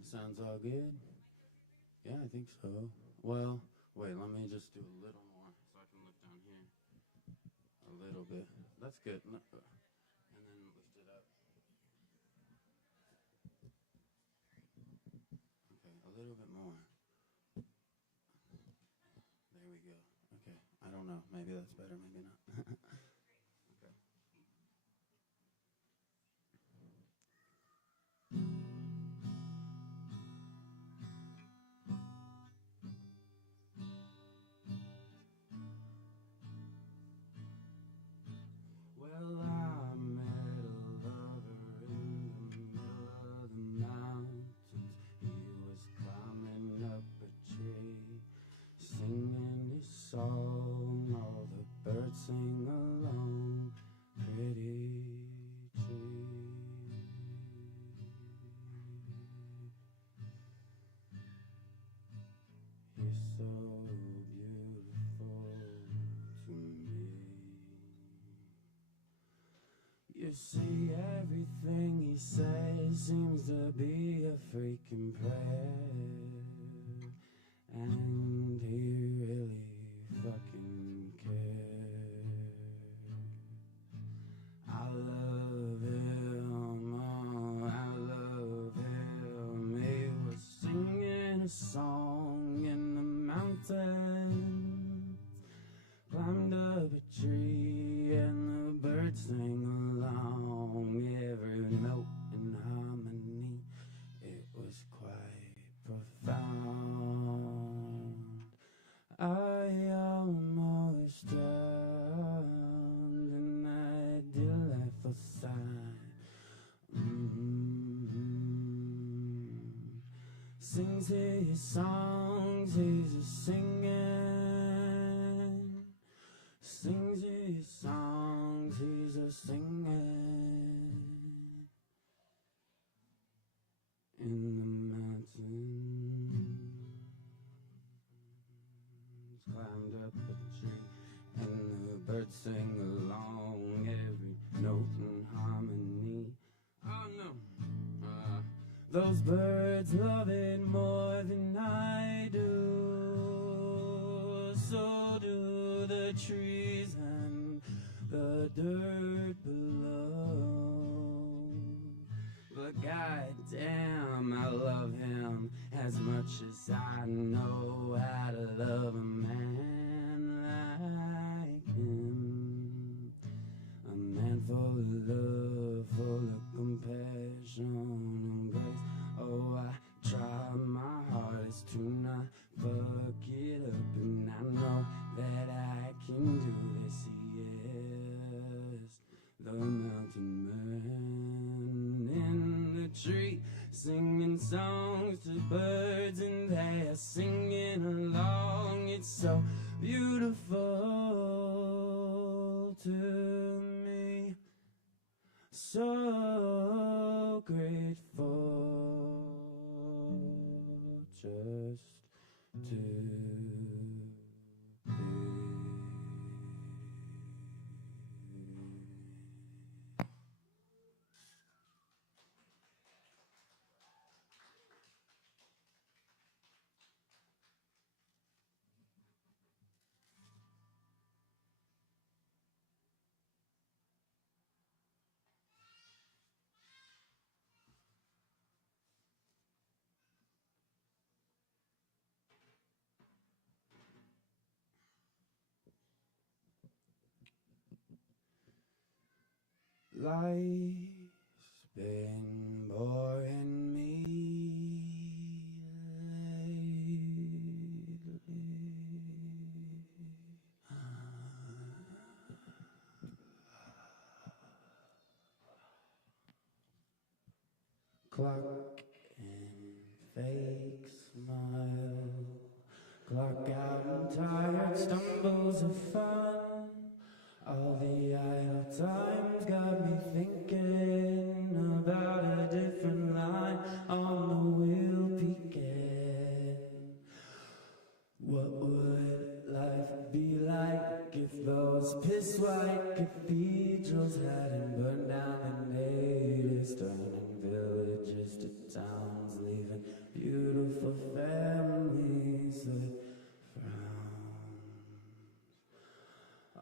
Sounds all good? Yeah, I think so. Well, wait, let me just do a little more so I can look down here. A little bit. That's good. And then lift it up. Okay, a little bit more. There we go. Okay, I don't know. Maybe that's better, maybe not. Okay. Well, I met a lover in the middle of the mountains. He was climbing up a tree, singing his song. All the birds sing along, pretty tree. You're so beautiful to me. You see, everything he says seems to be a freaking prayer, and he really fucking cares. I love him, oh, I love him. He was singing a song in the mountains, climbed up a tree, and the birds sang along, every note in harmony. It was quite profound. I almost drowned in that delightful sigh. Sings his songs, he's a singing. Sings his songs, he's a singing. In the mountains. Those birds love it more than I do. So do the trees and the dirt below. But goddamn, I love him as much as I know how to love a man like him. A man full of love, full of compassion and grace. Oh, I try my hardest to not fuck it up, and I know that I can do this. Yes, the mountain man in the tree, singing songs to birds, and they're singing along. It's so beautiful to me, so grateful just to life's been boring me lately. Clock and fake smile, clock out and tired stumbles of fun. All the idle times got me thinking about a different line on the wheel peaking. What would life be like if those piss white cathedrals hadn't burned down the natives, turning villages to towns, leaving beautiful families with frowns?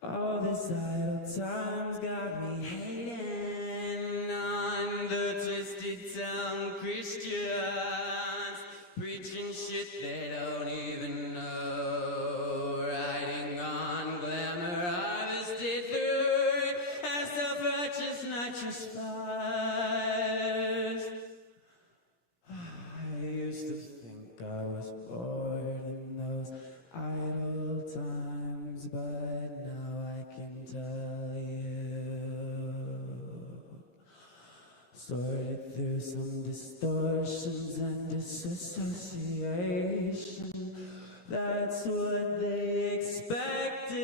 All this idle time's got me hating on the twisted town Christians, preaching shit they don't even know, writing on glamour harvested through as self-righteous nitrous fires. I used to think I was bored in those idle times, but now I can tell you. Sorted through some distortions and disassociation. That's what they expected,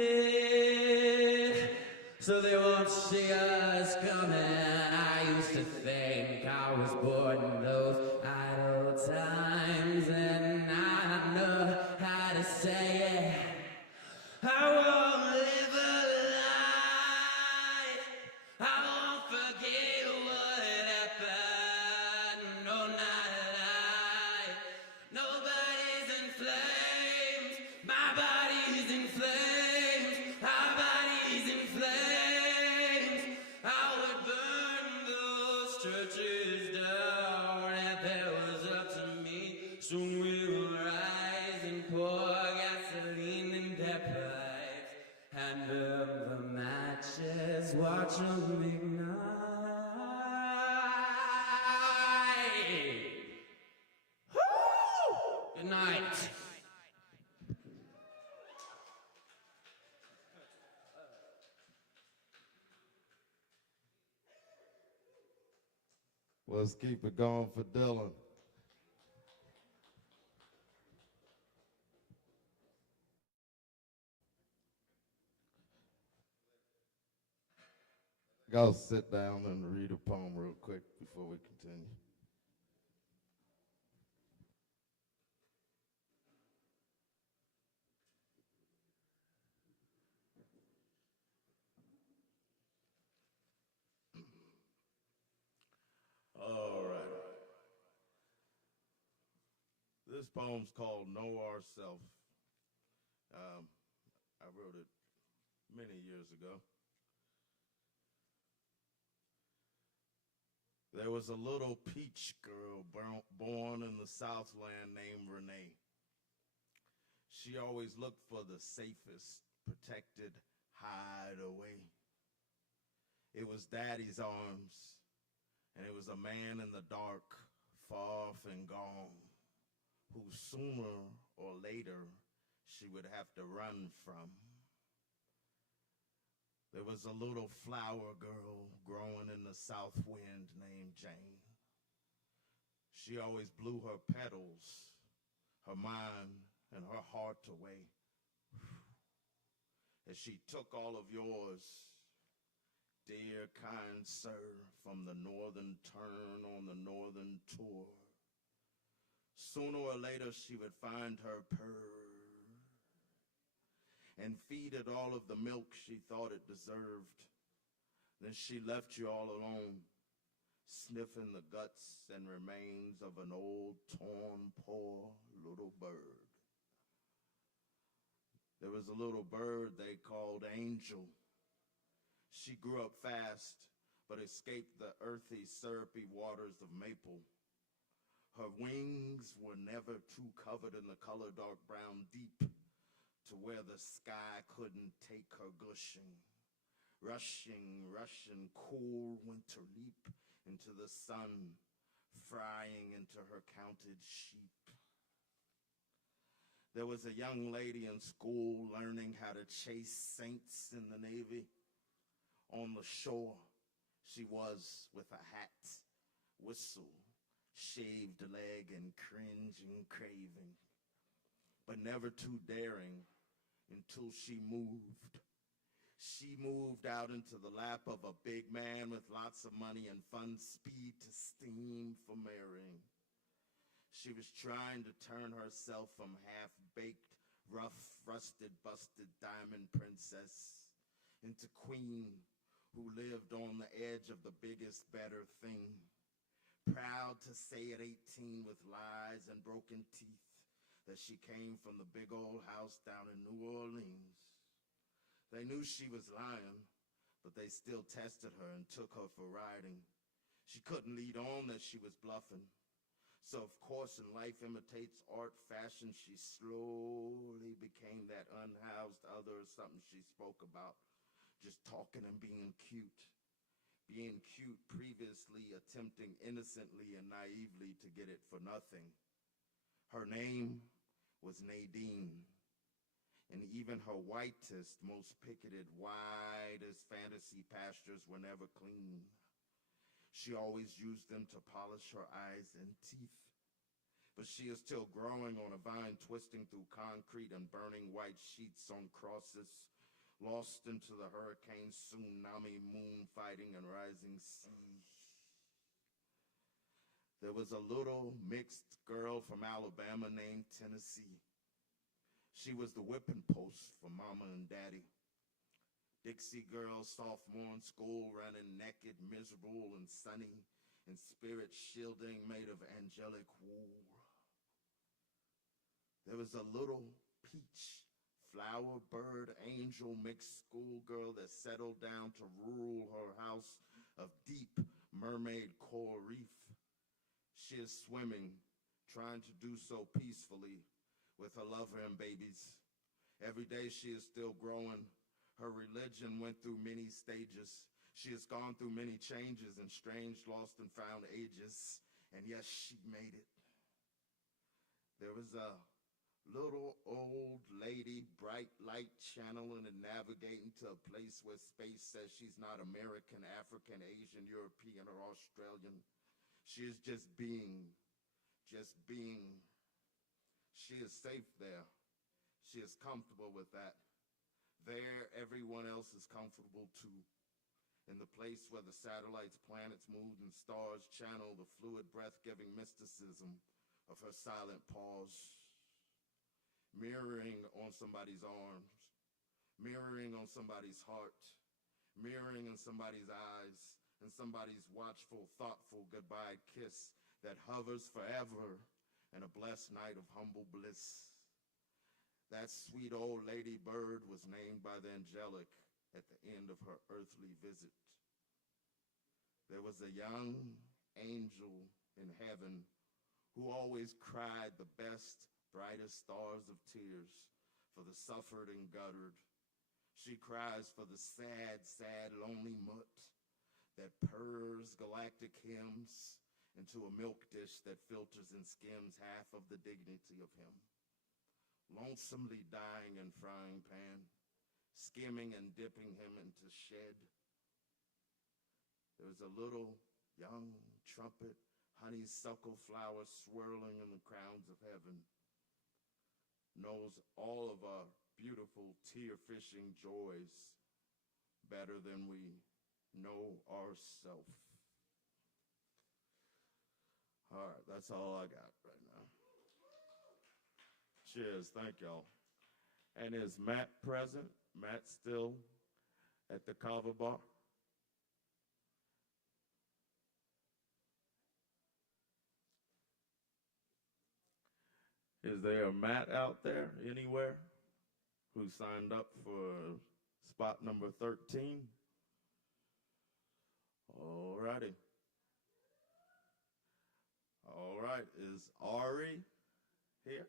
so they won't see us coming. I used to think I was bored in those idle times, and I know how to say it. I won't live a lie, I won't forget what happened. No, not a lie, nobody's in flames, my body's in flames, our body's in flames. I would burn those churches down if it was up to me. Soon we will rise and pour gasoline in their pipes, hand them the matches, watch them ignite. Woo! Good night. Let's keep it going for Dylan. I'll sit down and read a poem real quick before we continue. All right. poem's called Know Ourself. I wrote it many years ago. There was a little peach girl born in the Southland named Renee. She always looked for the safest, protected hideaway. It was Daddy's arms, and it was a man in the dark, far off and gone, who sooner or later she would have to run from. There was a little flower girl growing in the south wind named Jane. She always blew her petals, her mind, and her heart away. As she took all of yours, dear kind sir, from the northern turn on the northern tour. Sooner or later she would find her purr and feed it all of the milk she thought it deserved. Then she left you all alone, sniffing the guts and remains of an old, torn, poor little bird. There was a little bird they called Angel. She grew up fast, but escaped the earthy, syrupy waters of maple. Her wings were never too covered in the color dark brown deep to where the sky couldn't take her gushing. Rushing, cool winter leap into the sun, frying into her counted sheep. There was a young lady in school learning how to chase saints in the Navy. On the shore, she was with a hat, whistle, shaved leg, and cringing craving, but never too daring until she moved. She moved out into the lap of a big man with lots of money and fun speed to steam for marrying. She was trying to turn herself from half-baked, rough, rusted, busted diamond princess into queen who lived on the edge of the biggest, better thing. Proud to say at 18 with lies and broken teeth that she came from the big old house down in New Orleans. They knew she was lying, but they still tested her and took her for riding. She couldn't lead on that she was bluffing. So of course, in life imitates art fashion, she slowly became that unhoused other or something she spoke about, just talking and being cute. Being cute, previously attempting innocently and naively to get it for nothing. Her name was Nadine, and even her whitest, most picketed, widest fantasy pastures were never clean. She always used them to polish her eyes and teeth. But she is still growing on a vine, twisting through concrete and burning white sheets on crosses, lost into the hurricane tsunami, moon fighting and rising sea. There was a little mixed girl from Alabama named Tennessee. She was the whipping post for Mama and Daddy. Dixie girl, sophomore in school, running naked, miserable and sunny, in spirit shielding made of angelic wool. There was a little peach, flower, bird, angel, mixed schoolgirl that settled down to rule her house of deep mermaid coral reef. She is swimming, trying to do so peacefully with her lover and babies. Every day she is still growing. Her religion went through many stages. She has gone through many changes and strange lost and found ages. And yes, she made it. There was a little old lady, bright light channeling and navigating to a place where space says she's not American, African, Asian, European, or Australian. She is just being. She is safe there. She is comfortable with that. There, everyone else is comfortable too. In the place where the satellites, planets, moons, and stars channel the fluid, breath-giving mysticism of her silent pause. Mirroring on somebody's arms, mirroring on somebody's heart, mirroring in somebody's eyes, and somebody's watchful, thoughtful goodbye kiss that hovers forever and a blessed night of humble bliss. That sweet old lady bird was named by the angelic at the end of her earthly visit. There was a young angel in heaven who always cried the best, brightest stars of tears for the suffered and guttered. She cries for the sad, sad, lonely mutt that purrs galactic hymns into a milk dish that filters and skims half of the dignity of him. Lonesomely dying in frying pan, skimming and dipping him into shed. There's a little young trumpet, honeysuckle flower swirling in the crowns of heaven. Knows all of our beautiful tear-fishing joys better than we know ourselves. All right, that's all I got right now. Cheers, thank y'all. And is Matt present? Matt still at the Kava bar? Is there a Matt out there anywhere who signed up for spot number 13? All righty. All right, is Ari here?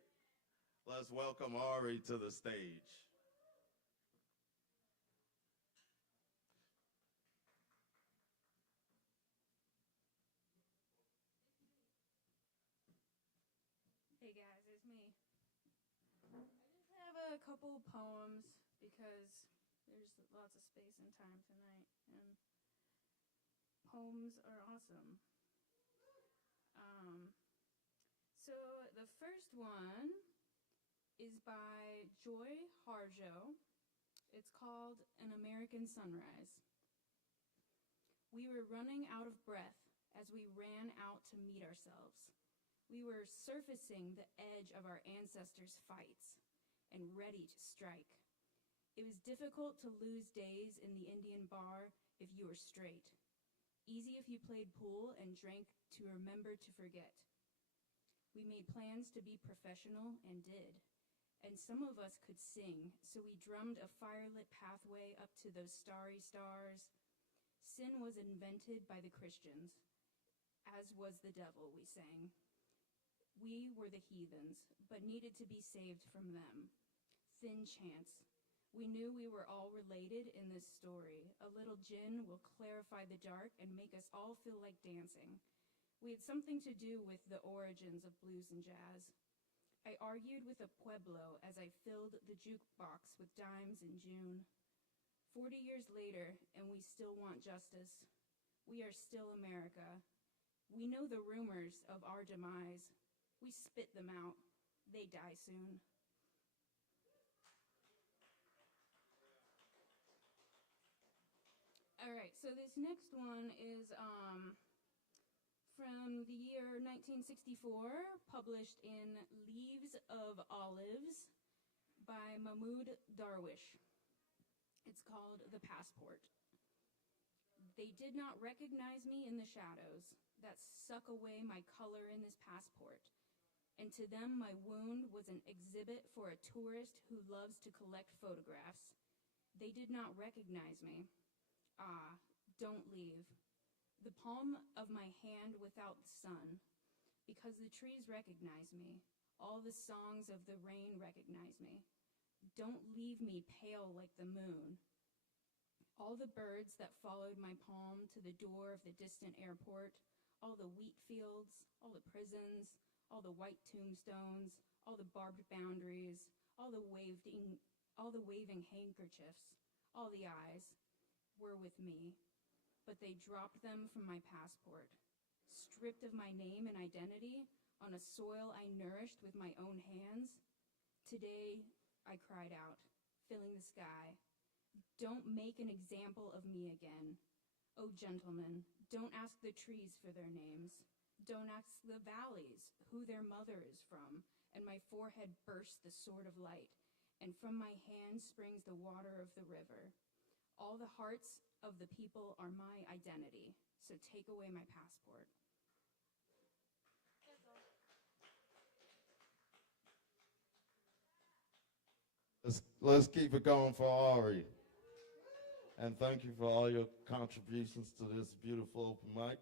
Let's welcome Ari to the stage. Hey guys, it's me. I just have a couple poems because there's lots of space and time tonight, and poems are awesome. So the first one is by Joy Harjo. It's called An American Sunrise. We were running out of breath as we ran out to meet ourselves. We were surfacing the edge of our ancestors' fights and ready to strike. It was difficult to lose days in the Indian bar if you were straight. Easy if you played pool and drank to remember to forget. We made plans to be professional and did. And some of us could sing, so we drummed a firelit pathway up to those starry stars. Sin was invented by the Christians, as was the devil, we sang. We were the heathens, but needed to be saved from them. Thin chance. We knew we were all related in this story. A little gin will clarify the dark and make us all feel like dancing. We had something to do with the origins of blues and jazz. I argued with a Pueblo as I filled the jukebox with dimes in June. 40 years later, and we still want justice. We are still America. We know the rumors of our demise. We spit them out. They die soon. All right, so this next one is from the year 1964, published in Leaves of Olives by Mahmoud Darwish. It's called The Passport. They did not recognize me in the shadows that suck away my color in this passport. And to them, my wound was an exhibit for a tourist who loves to collect photographs. They did not recognize me. Ah, don't leave. The palm of my hand without the sun, because the trees recognize me. All the songs of the rain recognize me. Don't leave me pale like the moon. All the birds that followed my palm to the door of the distant airport, all the wheat fields, all the prisons, all the white tombstones, all the barbed boundaries, all the waving handkerchiefs, all the eyes were with me, but they dropped them from my passport, stripped of my name and identity on a soil I nourished with my own hands. Today, I cried out, filling the sky, don't make an example of me again. Oh, gentlemen, don't ask the trees for their names. Don't ask the valleys who their mother is from. And my forehead bursts the sword of light, and from my hand springs the water of the river. All the hearts of the people are my identity, so take away my passport. That's all. Let's keep it going for Ari. And thank you for all your contributions to this beautiful open mic.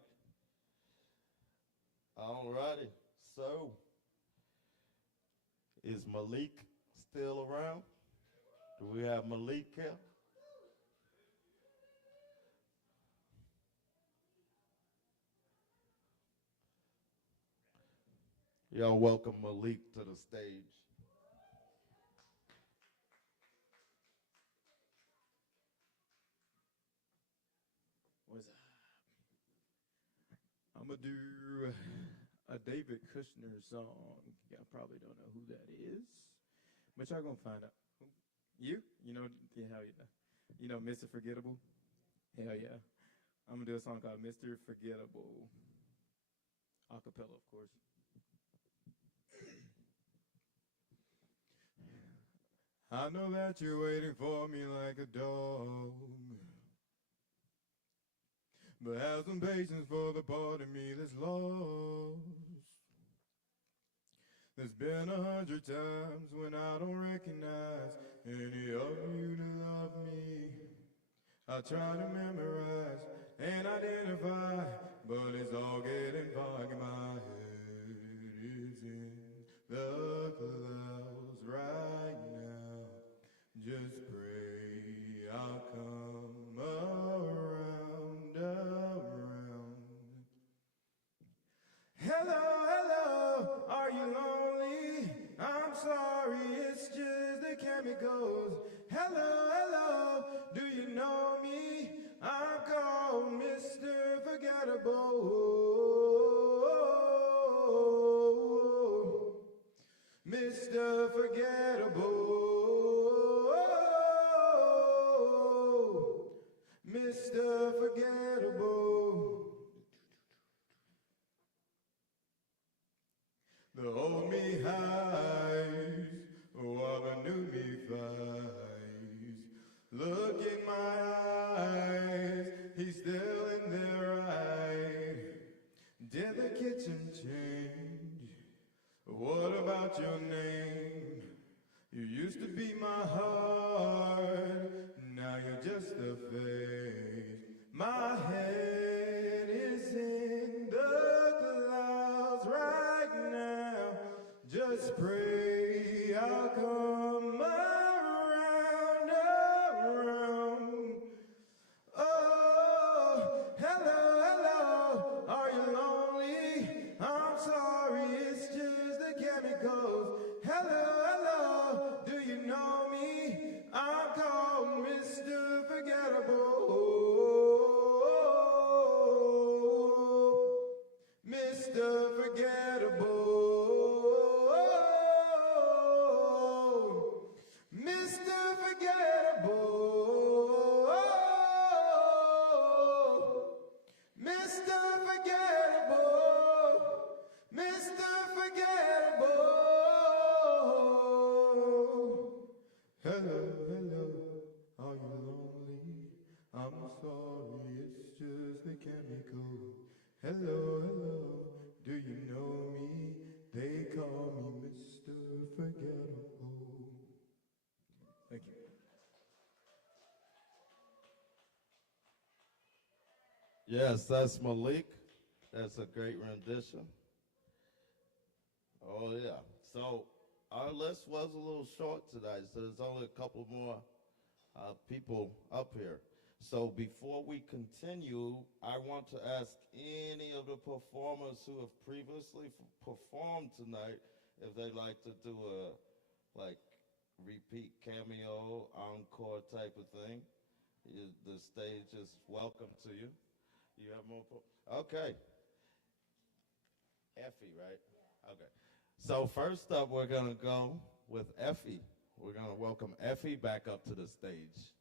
All righty. So, is Malik still around? Do we have Malik here? Y'all welcome Malik to the stage. What's up? I'm gonna do a David Kushner song. Y'all probably don't know who that is, but y'all gonna find out. You? You know? Yeah, hell yeah. You know Mr. Forgettable? Hell yeah. I'm gonna do a song called Mr. Forgettable. Acapella, of course. I know that you're waiting for me like a dog, but have some patience for the part of me that's lost. There's been 100 times when I don't recognize any of you to love me. I try to memorize and identify, but it's all getting foggy. My head is in the clouds right now. Just pray I'll come around. Hello, hello, are you lonely? I'm sorry, it's just the chemicals. Hello, hello, do you know me? I'm called Mr. Forgettable. Mr. Forgettable. Mr. Forgettable. The old me highs, while the new me flies. Look in my eyes, he's still in there right. Did the kitchen change? What about your name? You used to be my heart, now you're just a face. My head is in the clouds right now. Just pray I'll come around. Oh, hello, hello, are you lonely? I'm sorry, it's just the chemicals. Hello, hello, do you know me? I'm called Mr. Forgettable. Mr. Forgettable. Mr. Forgettable. Mr. Forgettable. Mr. Forgettable. Hello, hello, are you lonely? I'm sorry, it's just the chemical. Hello, hello, do you know me? They call me Mr. Forgettable. Thank you. Yes, that's Malik. That's a great rendition. Oh, yeah. So our list was a little short tonight, so there's only a couple more people up here. So before we continue, I want to ask any of the performers who have previously performed tonight if they'd like to do a, like, repeat cameo, encore type of thing. The stage is welcome to you. You have more? Okay. Effie, right? Okay. So first up, we're going to go with Effie. We're going to welcome Effie back up to the stage.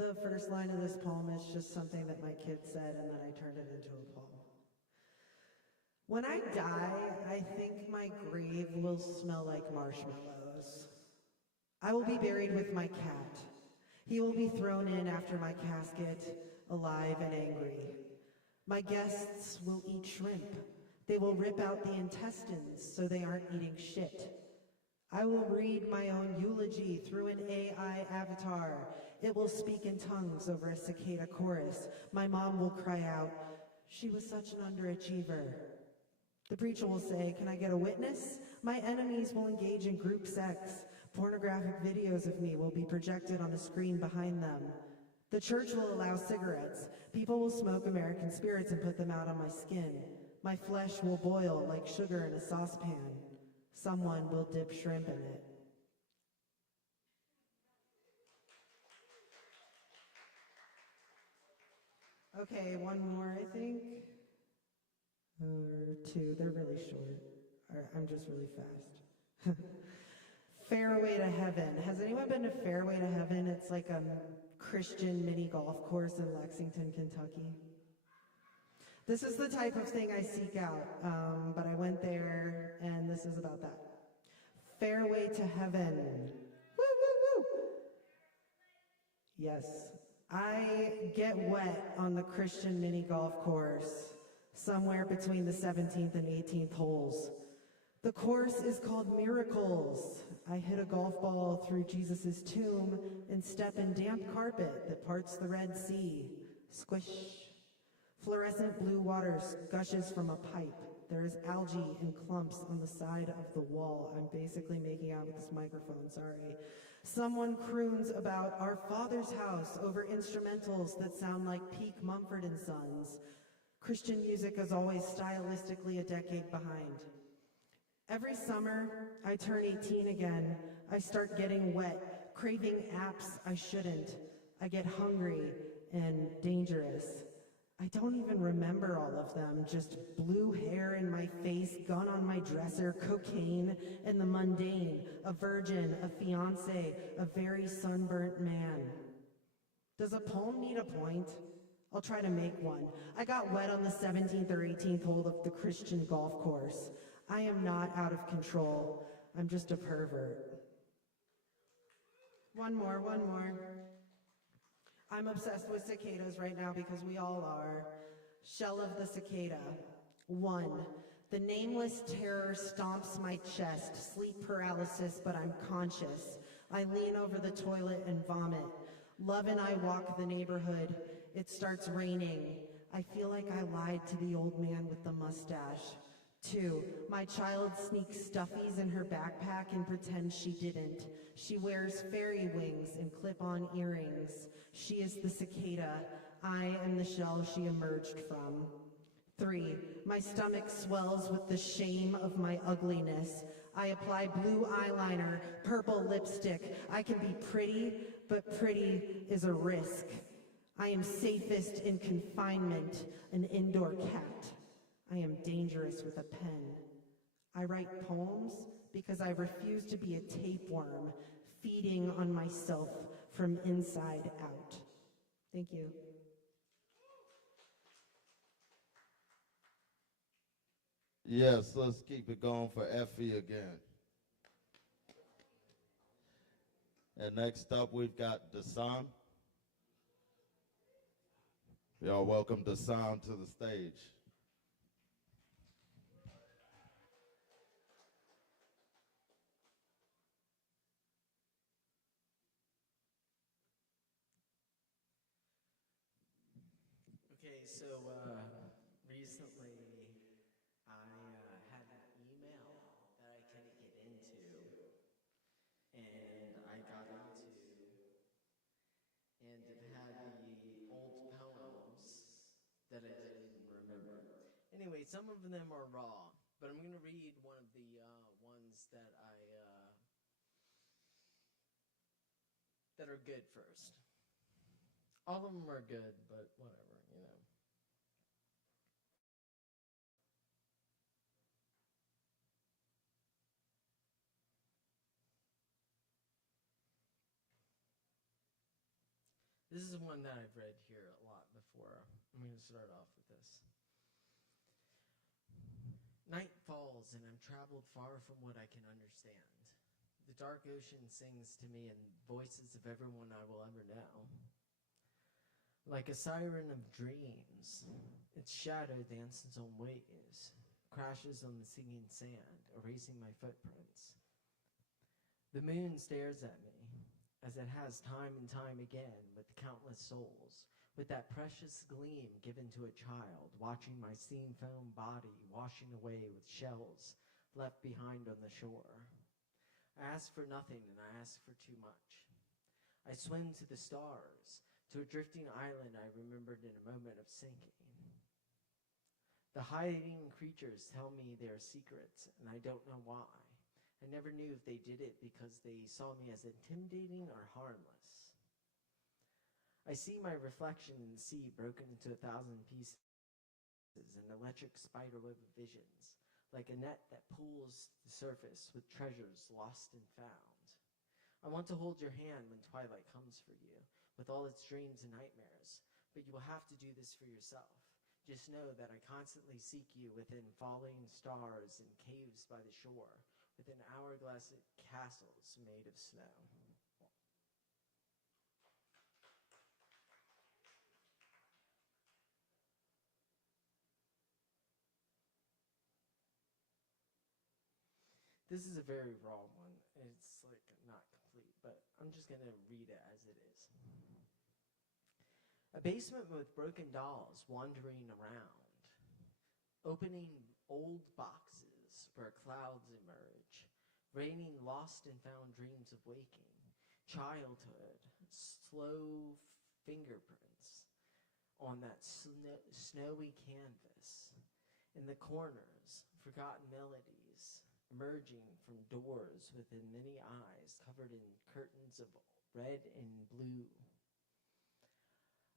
The first line of this poem is just something that my kid said, and then I turned it into a poem. When I die, I think my grave will smell like marshmallows. I will be buried with my cat. He will be thrown in after my casket, alive and angry. My guests will eat shrimp. They will rip out the intestines so they aren't eating shit. I will read my own eulogy through an AI avatar. It will speak in tongues over a cicada chorus. My mom will cry out, "She was such an underachiever." The preacher will say, "Can I get a witness?" My enemies will engage in group sex. Pornographic videos of me will be projected on a screen behind them. The church will allow cigarettes. People will smoke American spirits and put them out on my skin. My flesh will boil like sugar in a saucepan. Someone will dip shrimp in it. Okay, one more, I think. Or two. They're really short. I'm just really fast. Fairway to Heaven. Has anyone been to Fairway to Heaven? It's like a Christian mini golf course in Lexington, Kentucky. This is the type of thing I seek out, but I went there, and this is about that. Fairway to Heaven. Woo, woo, woo. Yes, I get wet on the Christian mini golf course, somewhere between the 17th and 18th holes. The course is called Miracles. I hit a golf ball through Jesus' tomb and step in damp carpet that parts the Red Sea. Squish. Fluorescent blue water gushes from a pipe. There is algae and clumps on the side of the wall. I'm basically making out with this microphone, sorry. Someone croons about our Father's house over instrumentals that sound like peak Mumford & Sons. Christian music is always stylistically a decade behind. Every summer, I turn 18 again. I start getting wet, craving apps I shouldn't. I get hungry and dangerous. I don't even remember all of them, just blue hair in my face, gun on my dresser, cocaine, and the mundane, a virgin, a fiance, a very sunburnt man. Does a poem need a point? I'll try to make one. I got wet on the 17th or 18th hole of the Christian golf course. I am not out of control. I'm just a pervert. One more. I'm obsessed with cicadas right now because we all are. Shell of the cicada. 1. The nameless terror stomps my chest. Sleep paralysis, but I'm conscious. I lean over the toilet and vomit. Love and I walk the neighborhood. It starts raining. I feel like I lied to the old man with the mustache. 2. My child sneaks stuffies in her backpack and pretends she didn't. She wears fairy wings and clip-on earrings. She is the cicada. I am the shell she emerged from. 3. My stomach swells with the shame of my ugliness. I apply blue eyeliner, purple lipstick. I can be pretty, but pretty is a risk. I am safest in confinement, an indoor cat. I am dangerous with a pen. I write poems because I refuse to be a tapeworm, feeding on myself from inside out. Thank you. Yes, let's keep it going for Effie again. And next up, we've got Dasan. Y'all welcome Dasan to the stage. Okay, so recently I had an email that I couldn't get into, and I got into, and it had the old poems that I didn't even remember. Anyway, some of them are raw, but I'm going to read one of the ones that that are good first. All of them are good, but whatever, you know. This is one that I've read here a lot before. I'm going to start off with this. Night falls and I'm traveled far from what I can understand. The dark ocean sings to me in voices of everyone I will ever know. Like a siren of dreams, its shadow dances on waves, crashes on the singing sand, erasing my footprints. The moon stares at me, as it has time and time again with countless souls, with that precious gleam given to a child, watching my steam foam body washing away with shells left behind on the shore. I ask for nothing and I ask for too much. I swim to the stars, to a drifting island I remembered in a moment of sinking. The hiding creatures tell me their secrets, and I don't know why. I never knew if they did it because they saw me as intimidating or harmless. I see my reflection in the sea broken into 1,000 pieces, an electric spiderweb of visions, like a net that pulls the surface with treasures lost and found. I want to hold your hand when twilight comes for you, with all its dreams and nightmares, but you will have to do this for yourself. Just know that I constantly seek you within falling stars and caves by the shore, within hourglass castles made of snow. This is a very raw one. It's like not complete, but I'm just going to read it as it is. A basement with broken dolls wandering around, opening old boxes where clouds emerge, raining lost and found dreams of waking, childhood, slow fingerprints on that snowy canvas. In the corners, forgotten melodies emerging from doors within many eyes covered in curtains of red and blue.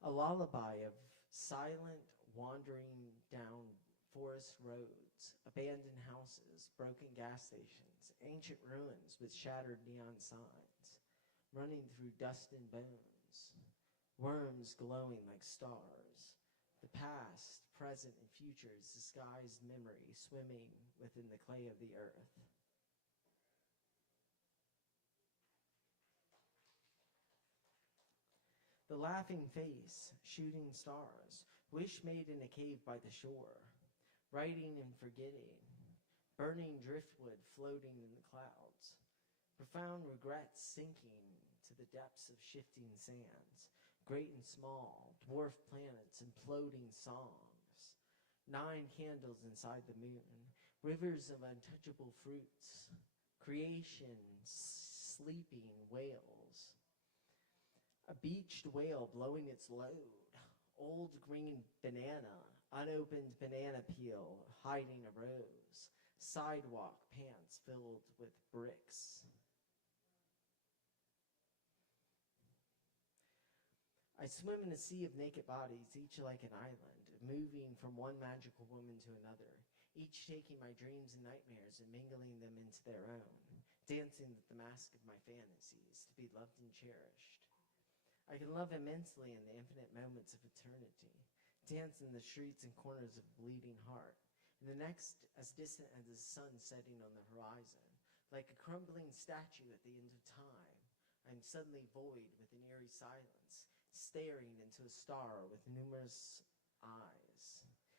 A lullaby of silent wandering down forest roads, abandoned houses, broken gas stations, ancient ruins with shattered neon signs, running through dust and bones, worms glowing like stars, the past, present, and future's disguised memory swimming within the clay of the earth. The laughing face, shooting stars, wish made in a cave by the shore, writing and forgetting, burning driftwood floating in the clouds, profound regrets sinking to the depths of shifting sands, great and small, dwarf planets imploding songs, 9 candles inside the moon, rivers of untouchable fruits, creation sleeping whales, a beached whale blowing its load, old green banana, unopened banana peel hiding a rose, sidewalk pants filled with bricks. I swim in a sea of naked bodies, each like an island, moving from one magical woman to another, each taking my dreams and nightmares and mingling them into their own, dancing with the mask of my fantasies to be loved and cherished. I can love immensely in the infinite moments of eternity, dance in the streets and corners of a bleeding heart, and the next as distant as the sun setting on the horizon, like a crumbling statue at the end of time. I am suddenly void with an eerie silence, staring into a star with numerous eyes.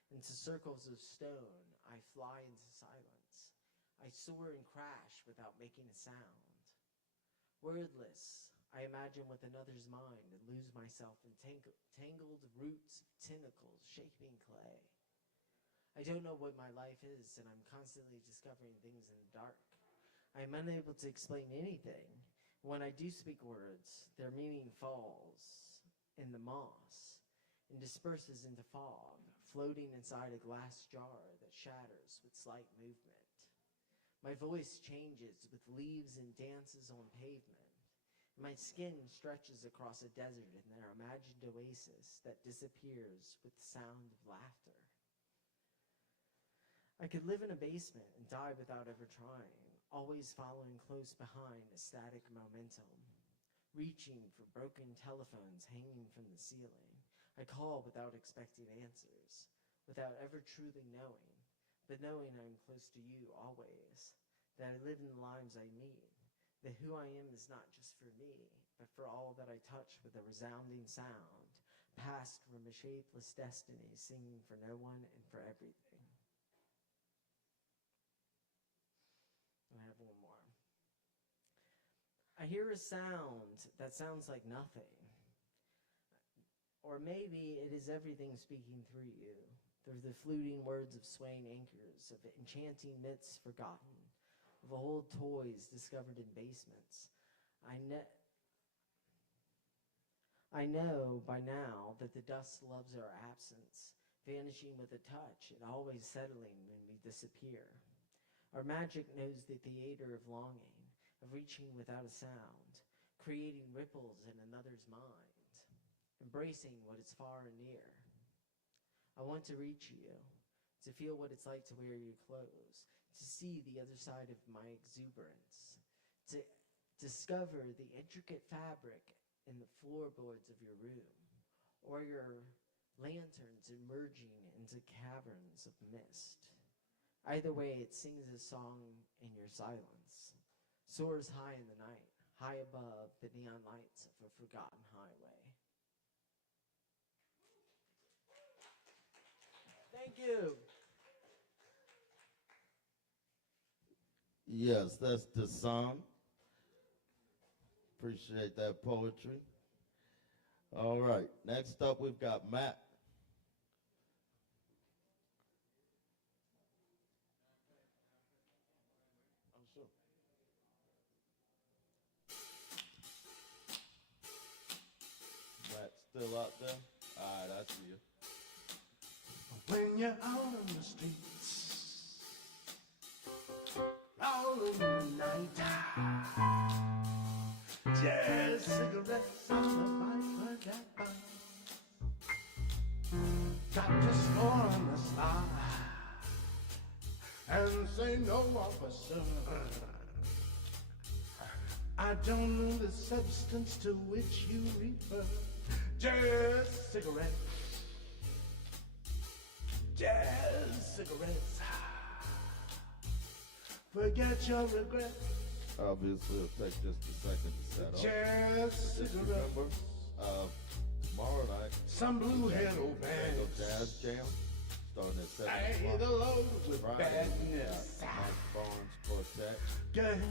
Into circles of stone, I fly into silence. I soar and crash without making a sound. Wordless, I imagine with another's mind and lose myself in tangled roots of tentacles shaping clay. I don't know what my life is, and I'm constantly discovering things in the dark. I am unable to explain anything. When I do speak words, their meaning falls in the moss and disperses into fog, floating inside a glass jar that shatters with slight movement. My voice changes with leaves and dances on pavement. My skin stretches across a desert in their imagined oasis that disappears with the sound of laughter. I could live in a basement and die without ever trying, always following close behind a static momentum. reaching for broken telephones hanging from the ceiling. I call without expecting answers, without ever truly knowing, but knowing I'm close to you always, that I live in the lives I meet, that who I am is not just for me, but for all that I touch with a resounding sound, passed from a shapeless destiny, singing for no one and for everything. I have one more. I hear a sound that sounds like nothing. Or maybe it is everything speaking through you, through the fluting words of swaying anchors, of enchanting myths forgotten, of old toys discovered in basements. I know by now that the dust loves our absence, vanishing with a touch and always settling when we disappear. Our magic knows the theater of longing, of reaching without a sound, creating ripples in another's mind, embracing what is far and near. I want to reach you, to feel what it's like to wear your clothes, to see the other side of my exuberance, to discover the intricate fabric in the floorboards of your room, or your lanterns emerging into caverns of mist. Either way, it sings a song in your silence, soars high in the night, high above the neon lights of a forgotten highway. Thank you. Yes, that's the song. Appreciate that poetry. All right, next up we've got Matt. Oh, sure. Matt still out there? All right, I see you. When you're out on the streets, all in the night, just cigarettes on the pipe for that bite. Got to score on the slide and say no, officer. I don't know the substance to which you refer. Just cigarettes. Just cigarettes. Forget your regrets. Obviously, it'll take just a second to set up. Just Just cigarettes. remember, tomorrow night, Some blue head old Mango bands. Jazz Jam, starting at 7 Hey, o'clock. the load with Friday, we got badness. Mike Barnes Quartet. Go ahead.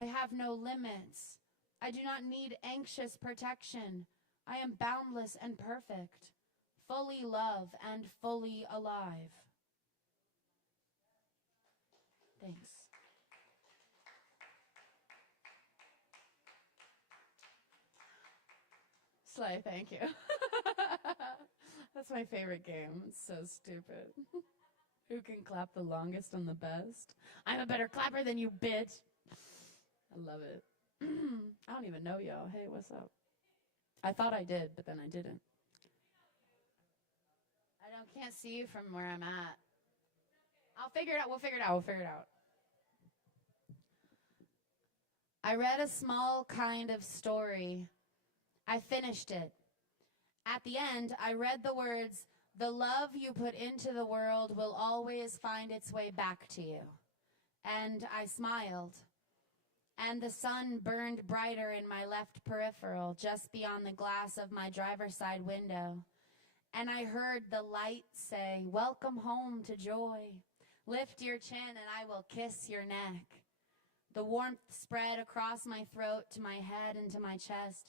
I have no limits. I do not need anxious protection. I am boundless and perfect, fully love and fully alive. Thanks. Slay, thank you. That's my favorite game. It's so stupid. Who can clap the longest and the best? I'm a better clapper than you, bitch. I love it. I don't even know y'all. Hey, what's up? I thought I did, but then I didn't. Can't see you from where I'm at. I'll figure it out. We'll figure it out. I read a small kind of story. I finished it. At the end, I read the words, "The love you put into the world will always find its way back to you." And I smiled. And the sun burned brighter in my left peripheral, just beyond the glass of my driver's side window. And I heard the light say, "Welcome home to joy. Lift your chin and I will kiss your neck." The warmth spread across my throat to my head and to my chest.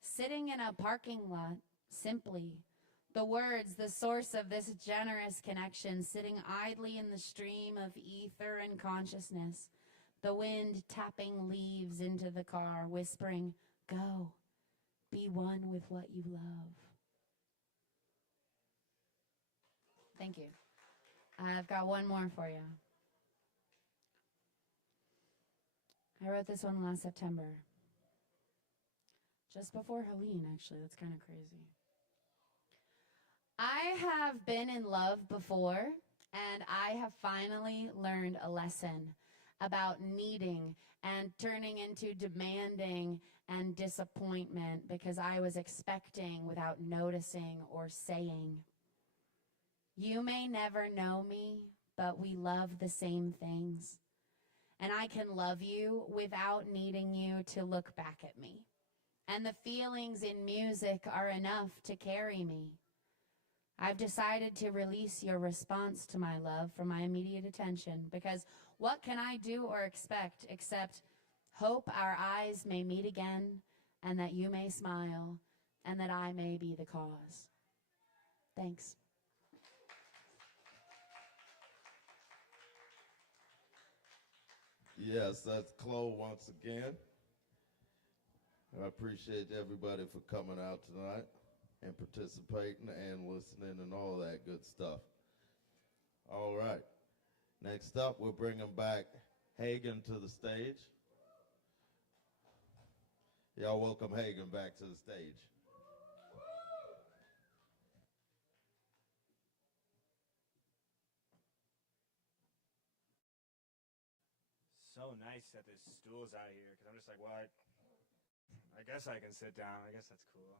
Sitting in a parking lot, simply. The words, the source of this generous connection, sitting idly in the stream of ether and consciousness. The wind tapping leaves into the car, whispering, "Go, be one with what you love." Thank you. I've got one more for you. I wrote this one last September. Just before Helene, actually. That's kind of crazy. I have been in love before, and I have finally learned a lesson about needing and turning into demanding and disappointment because I was expecting without noticing or saying. You may never know me, but we love the same things. And I can love you without needing you to look back at me. And the feelings in music are enough to carry me. I've decided to release your response to my love from my immediate attention because what can I do or expect except hope our eyes may meet again and that you may smile and that I may be the cause. Thanks. Yes, that's Chloe once again. I appreciate everybody for coming out tonight and participating and listening and all that good stuff. All right. Next up, we're bringing back Hagen to the stage. Y'all welcome Hagen back to the stage. So nice that there's stools out here, because I'm just like, well, I guess I can sit down. I guess that's cool.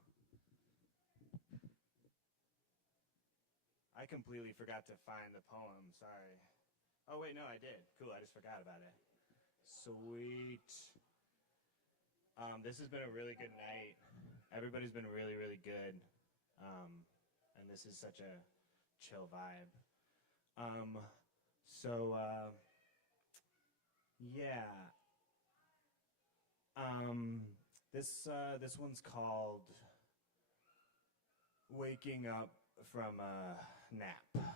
I completely forgot to find the poem. Sorry. Oh, wait, no, I did. Cool, I just forgot about it. Sweet. This has been a really good night. Everybody's been really, really good. And this is such a chill vibe. Yeah. This one's called Waking Up from a Nap.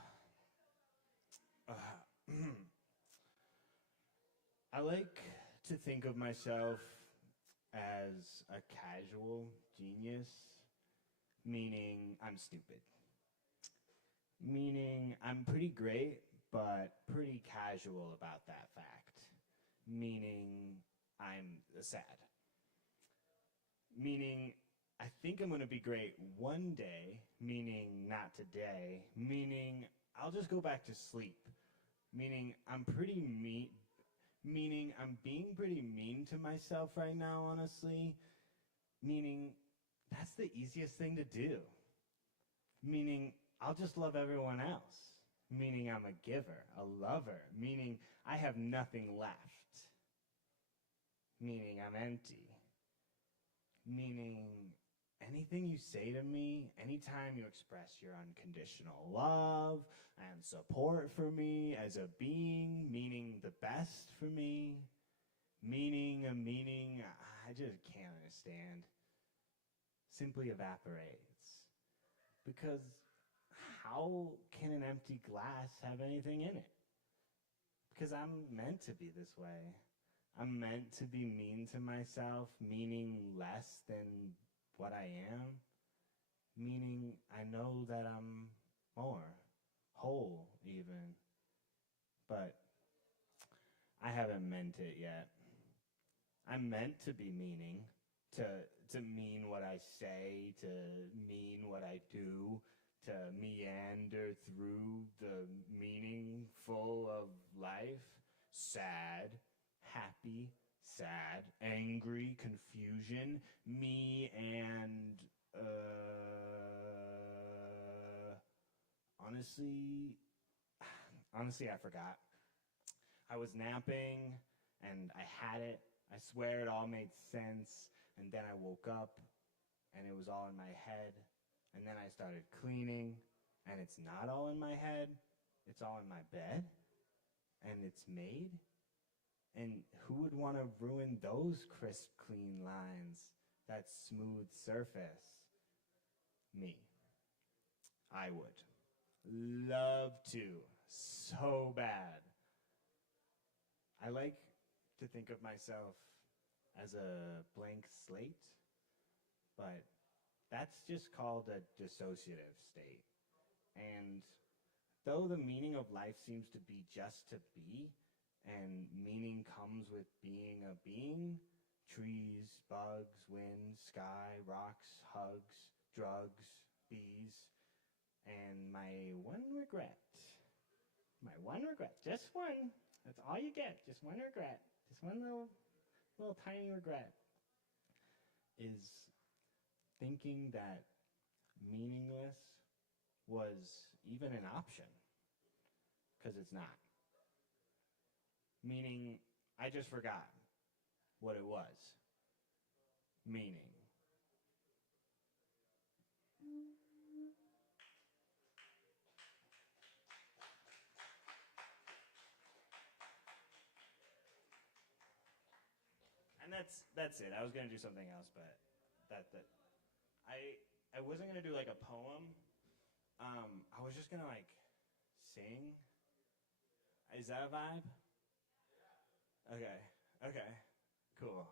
I like to think of myself as a casual genius, meaning I'm stupid. Meaning I'm pretty great, but pretty casual about that fact. Meaning I'm sad. Meaning I think I'm going to be great one day, meaning not today, meaning I'll just go back to sleep. Meaning I'm being pretty mean to myself right now, honestly. Meaning that's the easiest thing to do. Meaning I'll just love everyone else. Meaning I'm a giver, a lover. Meaning I have nothing left. Meaning I'm empty. Meaning anything you say to me, anytime you express your unconditional love and support for me as a being, meaning the best for me, meaning I just can't understand, simply evaporates. Because how can an empty glass have anything in it? Because I'm meant to be this way. I'm meant to be mean to myself, meaning less than what I am, meaning I know that I'm more, whole even. But I haven't meant it yet. I'm meant to be meaning, to mean what I say, to mean what I do, to meander through the meaningful of life. Sad, happy, sad, angry, confusion, me and, honestly, I forgot. I was napping, and I had it. I swear it all made sense, and then I woke up, and it was all in my head, and then I started cleaning, and it's not all in my head. It's all in my bed, and it's made. And who would want to ruin those crisp, clean lines, that smooth surface? Me. I would. Love to. So bad. I like to think of myself as a blank slate, but that's just called a dissociative state. And though the meaning of life seems to be just to be, and meaning comes with being a being, trees, bugs, wind, sky, rocks, hugs, drugs, bees, and my one regret, just one, that's all you get, just one regret, just one little tiny regret, is thinking that meaningless was even an option, because it's not. Meaning, I just forgot what it was. Meaning. And that's it. I was gonna do something else, but I wasn't gonna do like a poem. I was just gonna like sing. Is that a vibe? Okay, cool.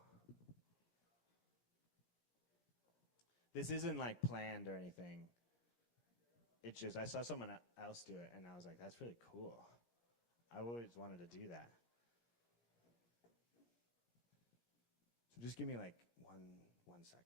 This isn't like planned or anything. It's just I saw someone else do it, and I was like, that's really cool. I always wanted to do that. So just give me like one second.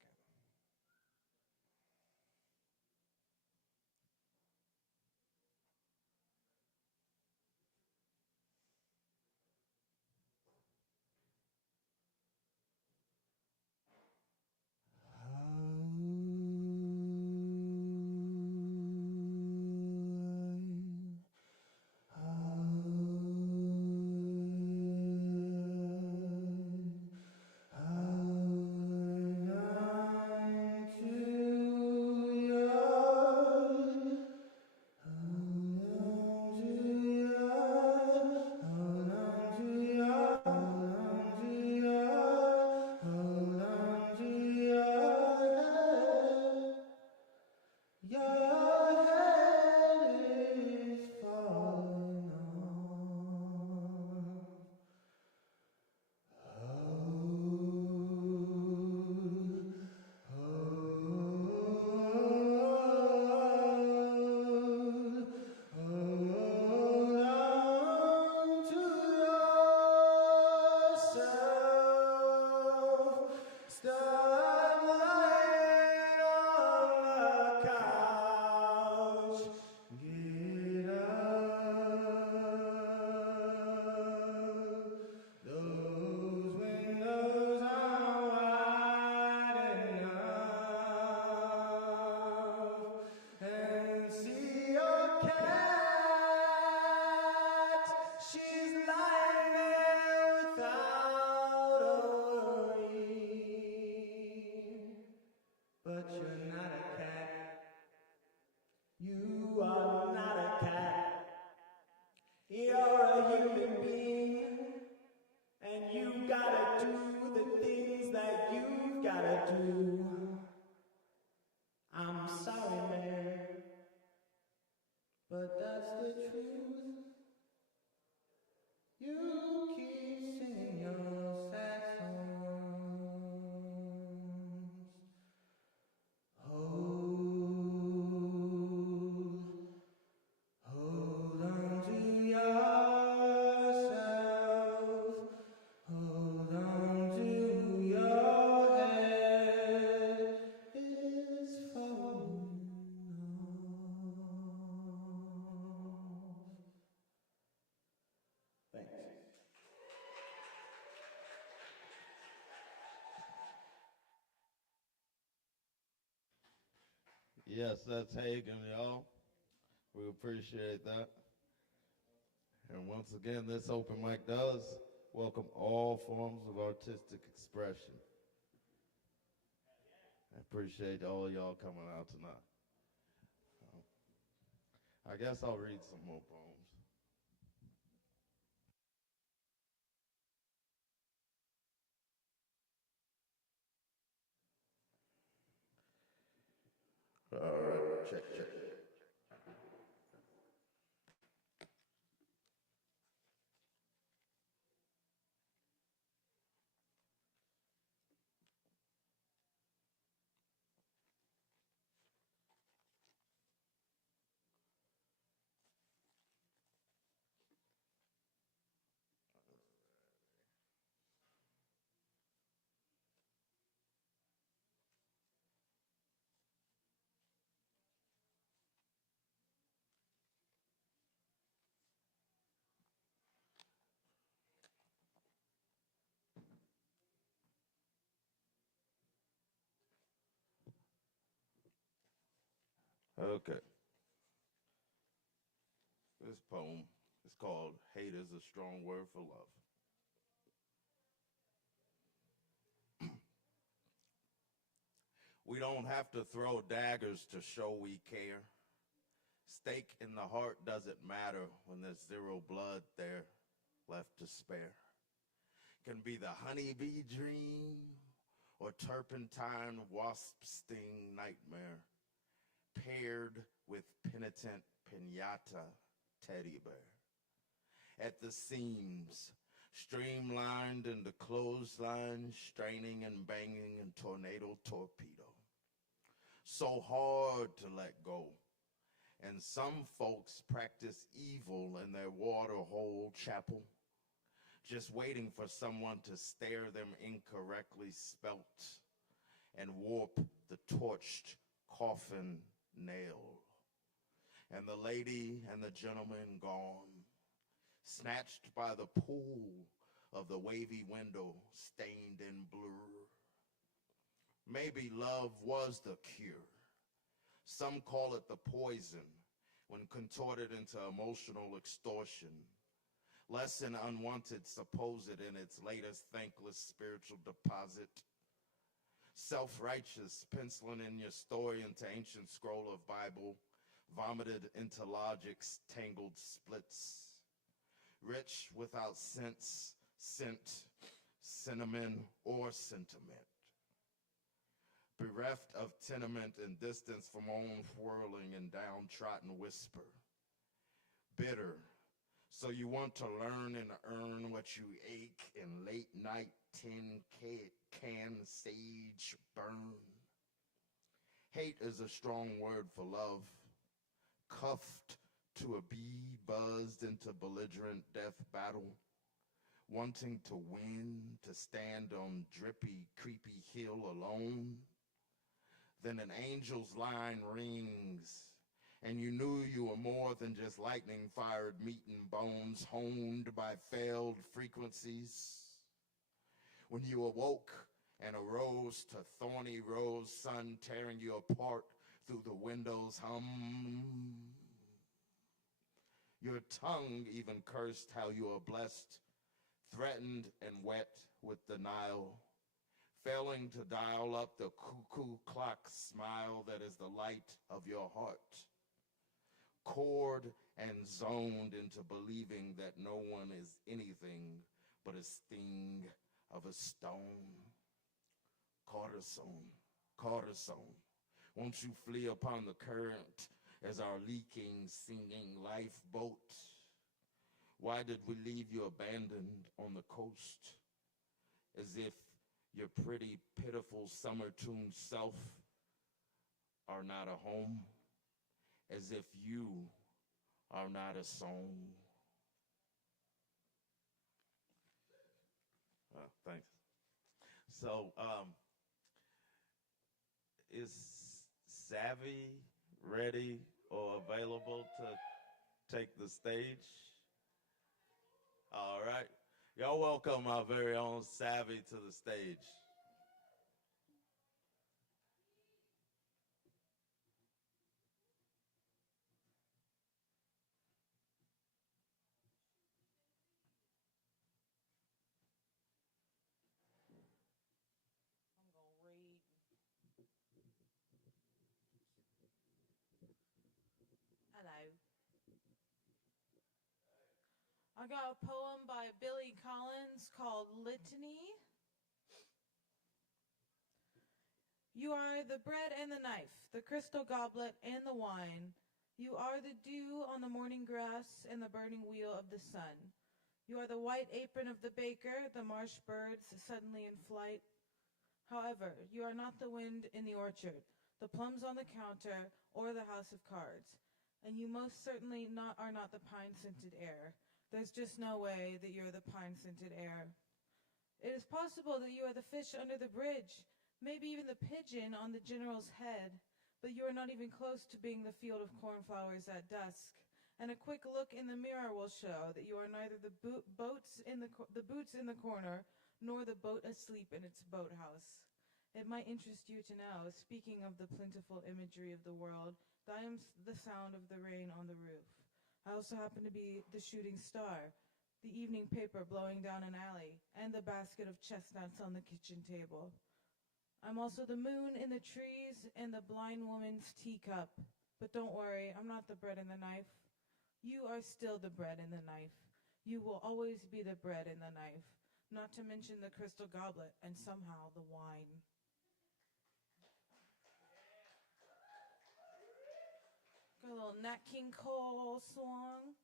do. I'm sorry, man, but that's the truth. You keep singing your sad songs. Hold on to yourself. Hold on to your head. It's falling off. Thanks. Yes, that's Hagen, y'all. We appreciate that. And once again, this open mic does welcome all forms of artistic expression. I appreciate all y'all coming out tonight. I guess I'll read some more poems. All right, check. Okay. This poem is called Hate is a Strong Word for Love. We don't have to throw daggers to show we care. Stake in the heart doesn't matter when there's zero blood there left to spare. Can be the honeybee dream or turpentine wasp sting nightmare paired with penitent pinata teddy bear. At the seams, streamlined into clothesline, straining and banging in tornado torpedo. So hard to let go. And some folks practice evil in their waterhole chapel, just waiting for someone to stare them incorrectly spelt and warp the torched coffin nail. And the lady and the gentleman gone, snatched by the pool of the wavy window stained in blur. Maybe love was the cure. Some call it the poison when contorted into emotional extortion. Less than unwanted, supposed in its latest thankless spiritual deposit. Self-righteous, penciling in your story into ancient scroll of Bible, vomited into logic's tangled splits. Rich without sense, scent, cinnamon, or sentiment. Bereft of tenement and distance from own whirling and downtrodden whisper. Bitter, so you want to learn and earn what you ache in late night tin can sage burn. Hate is a strong word for love, cuffed to a bee buzzed into belligerent death battle, wanting to win, to stand on drippy, creepy hill alone. Then an angel's line rings, and you knew you were more than just lightning-fired meat and bones honed by failed frequencies. When you awoke and arose to thorny rose sun tearing you apart through the window's hum. Your tongue even cursed how you are blessed, threatened and wet with denial, failing to dial up the cuckoo clock smile that is the light of your heart. Cored and zoned into believing that no one is anything but a sting of a stone. cortisone, cortisone. Won't you flee upon the current as our leaking, singing lifeboat? Why did we leave you abandoned on the coast? As if your pretty, pitiful, summer-tuned self are not a home. As if you are not a song. Thanks. So, is Savvy ready or available to take the stage? All right. Y'all welcome our very own Savvy to the stage. Hello. I got a poem by Billy Collins called Litany. You are the bread and the knife, the crystal goblet and the wine. You are the dew on the morning grass and the burning wheel of the sun. You are the white apron of the baker, the marsh birds suddenly in flight. However, you are not the wind in the orchard, the plums on the counter, or the house of cards. And you most certainly are not the pine-scented air. There's just no way that you're the pine-scented air. It is possible that you are the fish under the bridge, maybe even the pigeon on the general's head, but you are not even close to being the field of cornflowers at dusk. And a quick look in the mirror will show that you are neither the boots in the corner nor the boat asleep in its boathouse. It might interest you to know, speaking of the plentiful imagery of the world, that I am the sound of the rain on the roof. I also happen to be the shooting star, the evening paper blowing down an alley, and the basket of chestnuts on the kitchen table. I'm also the moon in the trees and the blind woman's teacup. But don't worry, I'm not the bread and the knife. You are still the bread and the knife. You will always be the bread and the knife, not to mention the crystal goblet and somehow the wine. Got a little Nat King Cole song.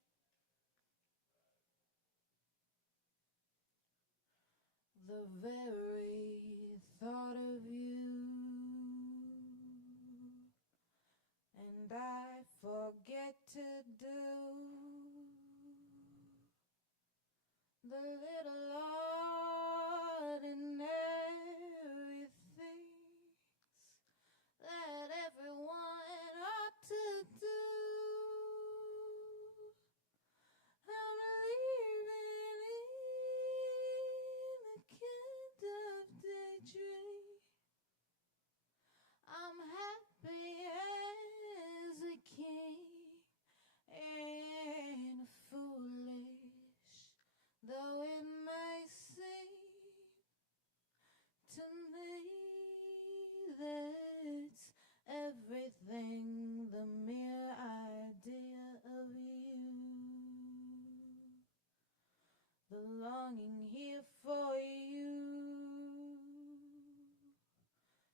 The very thought of you, and I forget to do the little ordinary things that everyone ought to do. I'm leaving in a kind of daydream. I'm happy as a king and foolish, though it may seem to me that's everything, the mere idea of you, the longing here for you.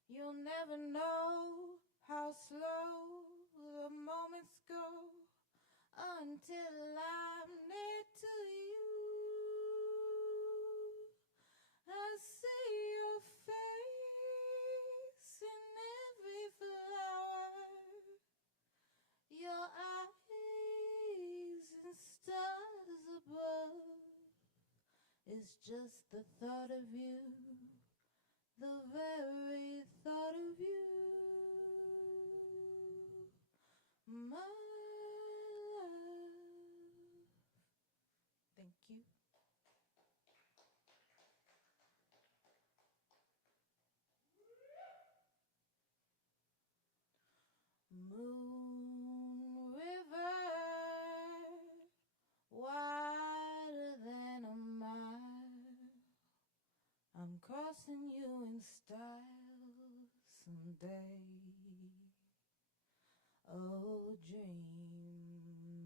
You'll never know how slow the moments go until I'm near to you. I see your face in every flower, your eyes and stars above. It's just the thought of you, the very thought of you, my love. Thank you. Moon River, wider than a mile. I'm crossing you in style someday. Oh, dream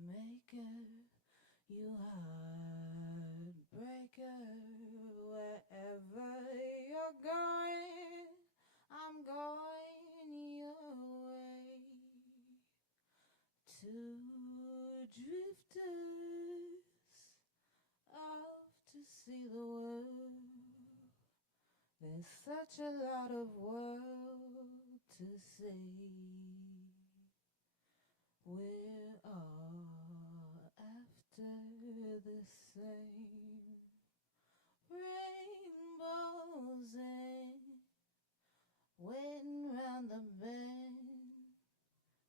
maker, you heartbreaker, wherever you're going, There's such a lot of world to say. We're all after the same rainbows and waiting round the bend.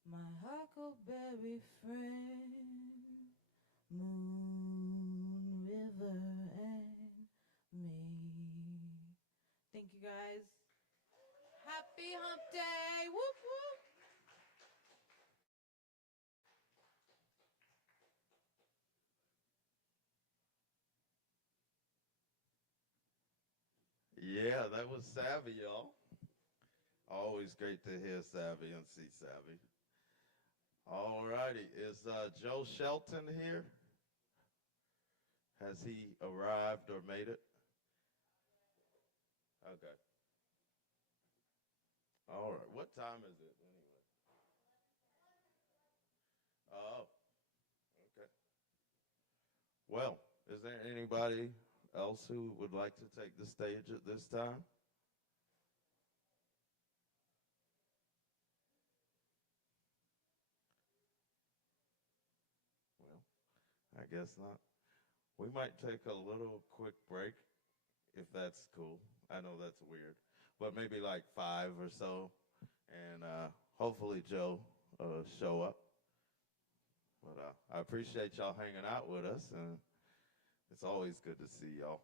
My huckleberry friend, moon, river, and me. Thank you guys. Happy Hump Day. Whoop whoop. Yeah, that was Savvy, y'all. Always great to hear Savvy and see Savvy. All righty, is Joe Shelton here? Has he arrived or made it? Okay. All right, what time is it anyway? Oh, okay. Well, is there anybody else who would like to take the stage at this time? Well, I guess not. We might take a little quick break if that's cool. I know that's weird, but maybe like 5 or so, and hopefully Joe show up. But I appreciate y'all hanging out with us, and it's always good to see y'all.